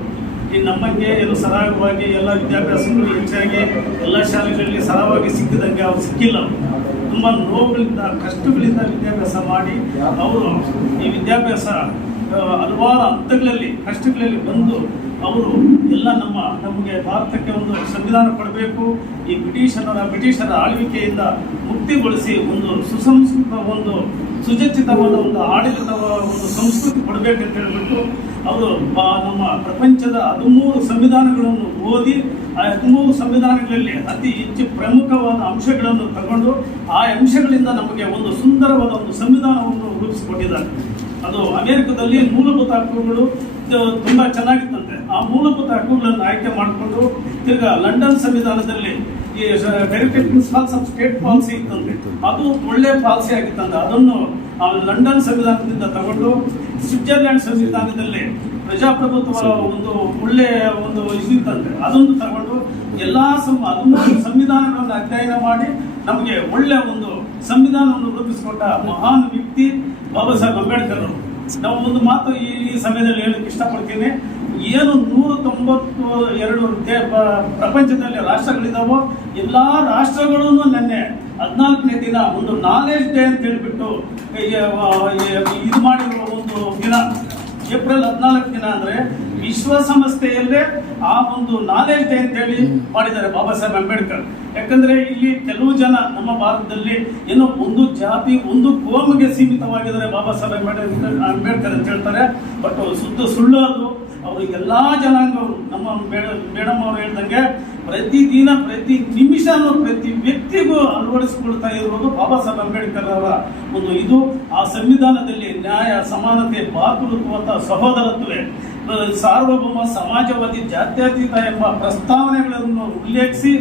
ಈ ನಮ್ಮಂಗೆ ಎಲ್ಲ ಸರಾಗವಾಗಿ ಎಲ್ಲ ವಿದ್ಯಾಭ್ಯಾಸಗಳು ಹೆಚ್ಚಾಗಿ ಎಲ್ಲ ಶಾಲೆಗಳಲ್ಲಿ ಸರಳವಾಗಿ ಸಿಕ್ಕಿದಂಗೆ ಅವ್ರು ಸಿಕ್ಕಿಲ್ಲ. ತುಂಬ ನೋವುಗಳಿಂದ ಕಷ್ಟಗಳಿಂದ ವಿದ್ಯಾಭ್ಯಾಸ ಮಾಡಿ ಅವರು ಈ ವಿದ್ಯಾಭ್ಯಾಸ ಹಲವಾರು ಹಂತಗಳಲ್ಲಿ, ಕಷ್ಟಗಳಲ್ಲಿ ಬಂದು ಅವರು ಎಲ್ಲ ನಮ್ಮ, ನಮಗೆ ಭಾರತಕ್ಕೆ ಒಂದು ಸಂವಿಧಾನ ಕೊಡಬೇಕು, ಈ ಬ್ರಿಟಿಷರ ಬ್ರಿಟಿಷರ ಆಳ್ವಿಕೆಯಿಂದ ಮುಕ್ತಿಗೊಳಿಸಿ ಒಂದು ಸುಸಂಸ್ಕೃತ ಒಂದು ಸುಜಚಿತವಾದ ಒಂದು ಆಡಳಿತವಾದ ಒಂದು ಸಂಸ್ಕೃತಿ ಕೊಡಬೇಕಂತ ಹೇಳ್ಬಿಟ್ಟು ಅವರು ನಮ್ಮ ಪ್ರಪಂಚದ ಹದಿಮೂರು ಸಂವಿಧಾನಗಳನ್ನು ಓದಿ, ಆ ಹದಿಮೂರು ಸಂವಿಧಾನಗಳಲ್ಲಿ ಅತಿ ಹೆಚ್ಚು ಪ್ರಮುಖವಾದ ಅಂಶಗಳನ್ನು ತಗೊಂಡು ಆ ಅಂಶಗಳಿಂದ ನಮಗೆ ಒಂದು ಸುಂದರವಾದ ಒಂದು ಸಂವಿಧಾನವನ್ನು ರೂಪಿಸಿಕೊಟ್ಟಿದ್ದಾರೆ. ಅದು ಅಮೆರಿಕದಲ್ಲಿ ಮೂಲಭೂತ ಹಕ್ಕುಗಳು ತುಂಬ ಚೆನ್ನಾಗಿತ್ತಂತೆ. ಆ ಮೂಲಭೂತ ಹಕ್ಕುಗಳನ್ನು ಆಯ್ಕೆ ಮಾಡಿಕೊಂಡು ತಿರ್ಗಾ ಲಂಡನ್ ಸಂವಿಧಾನದಲ್ಲಿ ಈ ಪ್ರಿನ್ಸಿಪಲ್ಸ್ ಆಫ್ ಸ್ಟೇಟ್ ಪಾಲಿಸಿ ಇತ್ತಂತೆ. ಅದು ಒಳ್ಳೆ ಪಾಲಿಸಿ ಆಗಿತ್ತಂತೆ. ಅದನ್ನು ಲಂಡನ್ ಸಂವಿಧಾನದಿಂದ ತಗೊಂಡು ಸ್ವಿಟ್ಜರ್ಲ್ಯಾಂಡ್ ಸಂವಿಧಾನದಲ್ಲಿ ಪ್ರಜಾಪ್ರಭುತ್ವ ಒಂದು ಒಳ್ಳೆ ಒಂದು ಇದಿತ್ತಂತೆ. ಅದನ್ನು ತಗೊಂಡು ಎಲ್ಲಾ ಸಂ ಸಂವಿಧಾನಗಳನ್ನು ಅಧ್ಯಯನ ಮಾಡಿ ನಮಗೆ ಒಳ್ಳೆ ಒಂದು ಸಂವಿಧಾನವನ್ನು ರೂಪಿಸಿಕೊಂಡ ಮಹಾನ್ ವ್ಯಕ್ತಿ ಬಾಬಾ ಸಾಹೇಬ್ ಅಂಬೇಡ್ಕರ್. ನಾವು ಒಂದು ಮಾತು ಈ ಸಮಯದಲ್ಲಿ ಹೇಳಕ್ಕೆ ಇಷ್ಟಪಡ್ತೀನಿ ಏನು ನೂರ ತೊಂಬತ್ತು ಎರಡು ಪ್ರಪಂಚದಲ್ಲಿ ರಾಷ್ಟ್ರಗಳಿದಾವೋ, ಎಲ್ಲಾ ರಾಷ್ಟ್ರಗಳೂ ನೆನ್ನೆ ಹದಿನಾಲ್ಕನೇ ದಿನ ಒಂದು ನಾಲೆಜ್ ಡೇ ಅಂತ ಹೇಳ್ಬಿಟ್ಟು ಇದು ಮಾಡಿರುವ ಒಂದು ದಿನ ಏಪ್ರಿಲ್ ಹದಿನಾಲ್ಕು ದಿನ ಅಂದ್ರೆ ವಿಶ್ವಸಂಸ್ಥೆಯಲ್ಲೇ ಆ ಒಂದು ನಾಲೆಜ್ ಡೇ ಅಂತ ಹೇಳಿ ಮಾಡಿದ್ದಾರೆ ಬಾಬಾ ಸಾಹೇಬ್ ಅಂಬೇಡ್ಕರ್. ಯಾಕಂದ್ರೆ ಇಲ್ಲಿ ಕೆಲವು ಜನ ನಮ್ಮ ಭಾರತದಲ್ಲಿ ಏನೋ ಒಂದು ಜಾತಿ ಒಂದು ಕೋಮಿಗೆ ಸೀಮಿತವಾಗಿದ್ದಾರೆ ಬಾಬಾ ಸಾಹೇಬ್ ಅಂಬೇಡ್ಕರ್ ಅಂಬೇಡ್ಕರ್ ಅಂತ ಹೇಳ್ತಾರೆ. ಬಟ್ ಸುದ್ದ ಸುಳ್ಳು ಅದು ಅವರು ಎಲ್ಲಾ ಜನಾಂಗವರು ನಮ್ಮ ಮೇಡಮ್ ಅವರು ಹೇಳ್ದಂಗೆ ಪ್ರತಿದಿನ, ಪ್ರತಿ ನಿಮಿಷನೂ ಪ್ರತಿ ವ್ಯಕ್ತಿಗೂ ಅಳವಡಿಸಿಕೊಳ್ತಾ ಇರುವುದು ಬಾಬಾ ಸಾಹೇಬ್ ಅಂಬೇಡ್ಕರ್ ಅವರ ಒಂದು ಇದು. ಆ ಸಂವಿಧಾನದಲ್ಲಿ ನ್ಯಾಯ, ಸಮಾನತೆ, ಭಾತೃತ್ವ ಸಹೋದರತ್ವೆ ಸಹೋದರತ್ವೇ ಸಾರ್ವಭೌಮ, ಸಮಾಜವಾದಿ, ಜಾತ್ಯತೀತ ಎಂಬ ಪ್ರಸ್ತಾವನೆಗಳನ್ನು ಉಲ್ಲೇಖಿಸಿ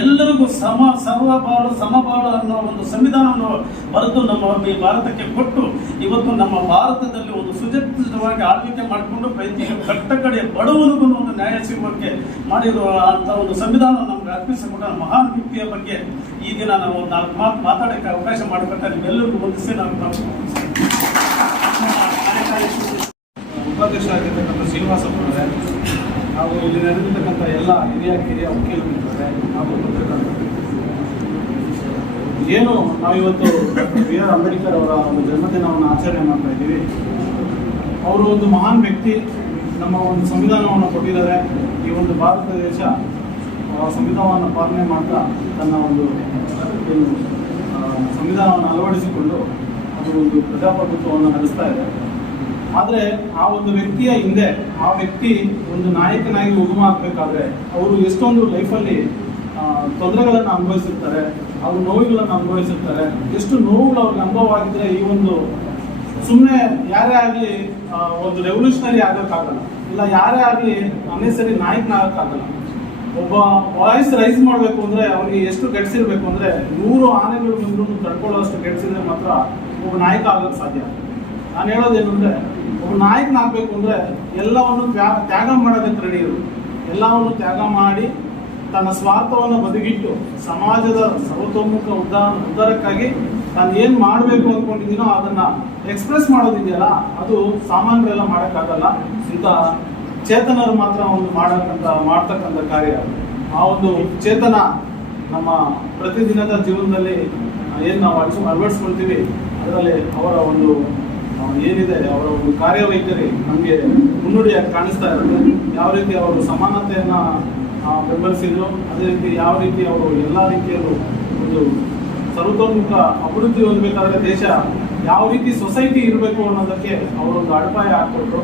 ಎಲ್ಲರಿಗೂ ಸಮ ಸರ್ವಬಾಳು ಸಮಬಾಳು ಅನ್ನೋ ಒಂದು ಸಂವಿಧಾನವನ್ನು ಬರೆದು ನಮ್ಮ ಈ ಭಾರತಕ್ಕೆ ಕೊಟ್ಟು ಇವತ್ತು ನಮ್ಮ ಭಾರತದಲ್ಲಿ ಒಂದು ಸುಜಿತವಾಗಿ ಆಳ್ವಿಕೆ ಮಾಡಿಕೊಂಡು ಪ್ರತಿ ಕಟ್ಟ ಕಡೆ ಬಡವನಿಗೂ ಒಂದು ನ್ಯಾಯ ಸಿಗುವಂತೆ ಮಾಡಿರುವ ಅಂತ ಒಂದು ಸಂವಿಧಾನ ನಮ್ಗೆ ಅರ್ಪಿಸಿಕೊಂಡ ಮಹಾನ್ ವ್ಯಕ್ತಿಯ ಬಗ್ಗೆ ಈ ದಿನ ನಾವು ನಾಲ್ಕು ಮಾತು ಮಾತಾಡೋಕ್ಕೆ ಅವಕಾಶ ಮಾಡಿಕೊಟ್ಟ ನಿಮ್ಮೆಲ್ಲರಿಗೂ ವಂದಿಸಿ ನಾವು ನಾವು
ಉಪಾಧ್ಯಕ್ಷ ಆಗಿರ್ತಕ್ಕಂಥ ಶ್ರೀನಿವಾಸ ಅವರೇ ಹಾಗೂ ಇಲ್ಲಿ ನಡೆದಿರ್ತಕ್ಕಂಥ ಎಲ್ಲ ಹಿರಿಯ ಕಿರಿಯ ವಕೀಲರಿದ್ದಾರೆ ಹಾಗೂ ಪತ್ರಕರ್ತರು. ಏನು ನಾವಿವತ್ತು ಬಿ ಆರ್ ಅಂಬೇಡ್ಕರ್ ಅವರ ಒಂದು ಜನ್ಮದಿನವನ್ನು ಆಚರಣೆ ಮಾಡ್ತಾ ಇದ್ದೀವಿ. ಅವರು ಒಂದು ಮಹಾನ್ ವ್ಯಕ್ತಿ, ನಮ್ಮ ಒಂದು ಸಂವಿಧಾನವನ್ನು ಕೊಟ್ಟಿದ್ದಾರೆ. ಈ ಒಂದು ಭಾರತ ದೇಶ ಸಂವಿಧಾನವನ್ನು ಪಾಲನೆ ಮಾಡ್ತಾ ತನ್ನ ಒಂದು ಏನು, ಸಂವಿಧಾನವನ್ನು ಅಳವಡಿಸಿಕೊಂಡು ಅದು ಒಂದು ಪ್ರಜಾಪ್ರಭುತ್ವವನ್ನು ನಡೆಸ್ತಾ ಇದೆ. ಆದರೆ ಆ ಒಂದು ವ್ಯಕ್ತಿಯ ಹಿಂದೆ ಆ ವ್ಯಕ್ತಿ ಒಂದು ನಾಯಕನಾಗಿ ಉಗಮ ಆಗಬೇಕಾದ್ರೆ ಅವರು ಎಷ್ಟೊಂದು ಲೈಫಲ್ಲಿ ತೊಂದರೆಗಳನ್ನು ಅನುಭವಿಸಿರ್ತಾರೆ ಅವರು ನೋವುಗಳನ್ನು ಅನುಭವಿಸಿರ್ತಾರೆ ಎಷ್ಟು ನೋವುಗಳು ಅವ್ರಿಗೆ ಅನುಭವ ಆಗಿದ್ರೆ ಈ ಒಂದು ಸುಮ್ಮನೆ ಯಾರೇ ಆಗಲಿ ಒಂದು ರೆವಲ್ಯೂಷನರಿ ಆಗೋಕ್ಕಾಗಲ್ಲ. ಇಲ್ಲ ಯಾರೇ ಆಗಲಿ ಅನ್ನೆಸರಿ ನಾಯಕನಾಗಕ್ಕಾಗಲ್ಲ. ಒಬ್ಬ ವಾಯ್ಸ್ ರೈಸ್ ಮಾಡಬೇಕು ಅಂದ್ರೆ ಅವನಿಗೆ ಎಷ್ಟು ಗಟ್ಸಿರ್ಬೇಕು ಅಂದ್ರೆ ನೂರು ಆನೆಗಳು ಬಂದ್ರು ತಡ್ಕೊಳ್ಳೋಷ್ಟು ಗಟ್ಸಿದ್ರೆ ಮಾತ್ರ ಒಬ್ಬ ನಾಯಕ ಆಗೋಕ್ಕೆ ಸಾಧ್ಯ. ನಾನು ಹೇಳೋದೇನು ಅಂದರೆ, ಒಬ್ಬ ನಾಯಕನಾಗಬೇಕು ಅಂದ್ರೆ ಎಲ್ಲವನ್ನು ತ್ಯಾ- ತ್ಯಾಗ ಮಾಡೋದಕ್ಕೆ ರೆಡಿ ಇರು. ಎಲ್ಲವನ್ನು ತ್ಯಾಗ ಮಾಡಿ ತನ್ನ ಸ್ವಾರ್ಥವನ್ನು ಬದಿಗಿಟ್ಟು ಸಮಾಜದ ಸರ್ವತೋಮುಖ ಉದ್ದಾರ, ಉದ್ಧಾರಕ್ಕಾಗಿ ನಾನು ಏನು ಮಾಡಬೇಕು ಅಂದ್ಕೊಂಡಿದ್ದೀನೋ ಅದನ್ನ ಎಕ್ಸ್ಪ್ರೆಸ್ ಮಾಡೋದಿದೆಯಲ್ಲ, ಅದು ಸಾಮಾನ್ಯರೆಲ್ಲ ಮಾಡೋಕ್ಕಾಗಲ್ಲ. ಇಂಥ ಚೇತನರು ಮಾತ್ರ ಒಂದು ಮಾಡಕ್ಕಂತ ಮಾಡ್ತಕ್ಕಂಥ ಕಾರ್ಯ. ಆ ಒಂದು ಚೇತನ ನಮ್ಮ ಪ್ರತಿದಿನದ ಜೀವನದಲ್ಲಿ ಏನು ನಾವು ಅಳಿಸ್ ಅಳವಡಿಸ್ಕೊಳ್ತೀವಿ, ಅದರಲ್ಲಿ ಅವರ ಒಂದು ಏನಿದೆ, ಅವರ ಒಂದು ಕಾರ್ಯವೈಖರಿ ನಮಗೆ ಮುನ್ನುಡಿಯಾಗಿ ಕಾಣಿಸ್ತಾ ಇರುತ್ತೆ. ಯಾವ ರೀತಿ ಅವರು ಸಮಾನತೆಯನ್ನು ಬೆಂಬಲಿಸಿದ್ರು, ಅದೇ ರೀತಿ ಯಾವ ರೀತಿ ಅವರು ಎಲ್ಲ ರೀತಿಯಲ್ಲೂ ಒಂದು ಸರ್ವತೋಮುಖ ಅಭಿವೃದ್ಧಿ ಹೊಂದಬೇಕಾದ್ರೆ ದೇಶ ಯಾವ ರೀತಿ ಸೊಸೈಟಿ ಇರಬೇಕು ಅನ್ನೋದಕ್ಕೆ ಅವರೊಂದು ಅಡಿಪಾಯ ಹಾಕ್ಕೊಟ್ರು.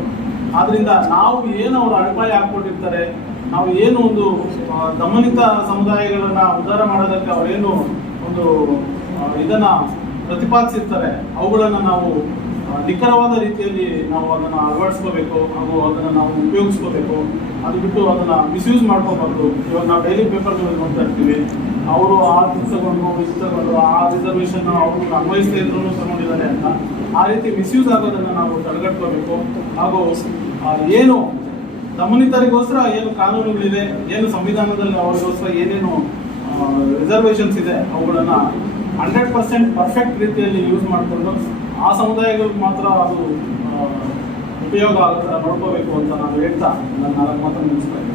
ಆದ್ರಿಂದ ನಾವು ಏನು ಅವರು ಅಡಿಪಾಯ ಹಾಕ್ಕೊಂಡಿರ್ತಾರೆ ನಾವು ಏನು ಒಂದು ದಮನಿತ ಸಮುದಾಯಗಳನ್ನ ಉದ್ಧಾರ ಮಾಡೋದಕ್ಕೆ ಅವರೇನು ಒಂದು ಇದನ್ನ ಪ್ರತಿಪಾದಿಸಿರ್ತಾರೆ, ಅವುಗಳನ್ನು ನಾವು ನಿಖರವಾದ ರೀತಿಯಲ್ಲಿ ನಾವು ಅದನ್ನು ಅಳವಡಿಸ್ಕೋಬೇಕು ಹಾಗೂ ಅದನ್ನ ನಾವು ಉಪಯೋಗಿಸ್ಕೋಬೇಕು. ಅದು ಬಿಟ್ಟು ಅದನ್ನ ಮಿಸ್ಯೂಸ್ ಮಾಡ್ಕೋಬಾರ್ದು. ಇವಾಗ ನಾವು ಡೈಲಿ ಪೇಪರ್ಗಳಲ್ಲಿ ನೋಡ್ತಾ ಇರ್ತೀವಿ. ಅವರು ಆ ತಗೊಂಡು ಇದು ತಗೊಂಡು ಆ ರಿಸರ್ವೇಶನ್ ಅವರು ಅನ್ವಯಿಸದೇ ಇದ್ರು ತಗೊಂಡಿದ್ದಾರೆ ಅಂತ ಆ ರೀತಿ ಮಿಸ್ಯೂಸ್ ಆಗೋದನ್ನ ನಾವು ತಡೆಗಟ್ಕೋಬೇಕು. ಹಾಗೂ ಏನು ದಮನಿತರಿಗೋಸ್ಕರ ಏನು ಕಾನೂನುಗಳಿದೆ, ಏನು ಸಂವಿಧಾನದಲ್ಲಿ ಅವರಿಗೋಸ್ಕರ ಏನೇನು ರಿಸರ್ವೇಶನ್ಸ್ ಇದೆ, ಅವುಗಳನ್ನ ಹಂಡ್ರೆಡ್ ಪರ್ಸೆಂಟ್ ಪರ್ಫೆಕ್ಟ್ ರೀತಿಯಲ್ಲಿ ಯೂಸ್ ಮಾಡಿಕೊಂಡು ಆ ಸಮುದಾಯಗಳಿಗೆ ಮಾತ್ರ ಅದು ಉಪಯೋಗ ಆಗುತ್ತೆ ನೋಡ್ಕೋಬೇಕು ಅಂತ ನಾನು ಹೇಳ್ತಾ ನನ್ನ ನಾಲ್ಕು ಮಾತನ್ನು ಮುಗಿಸ್ತಾ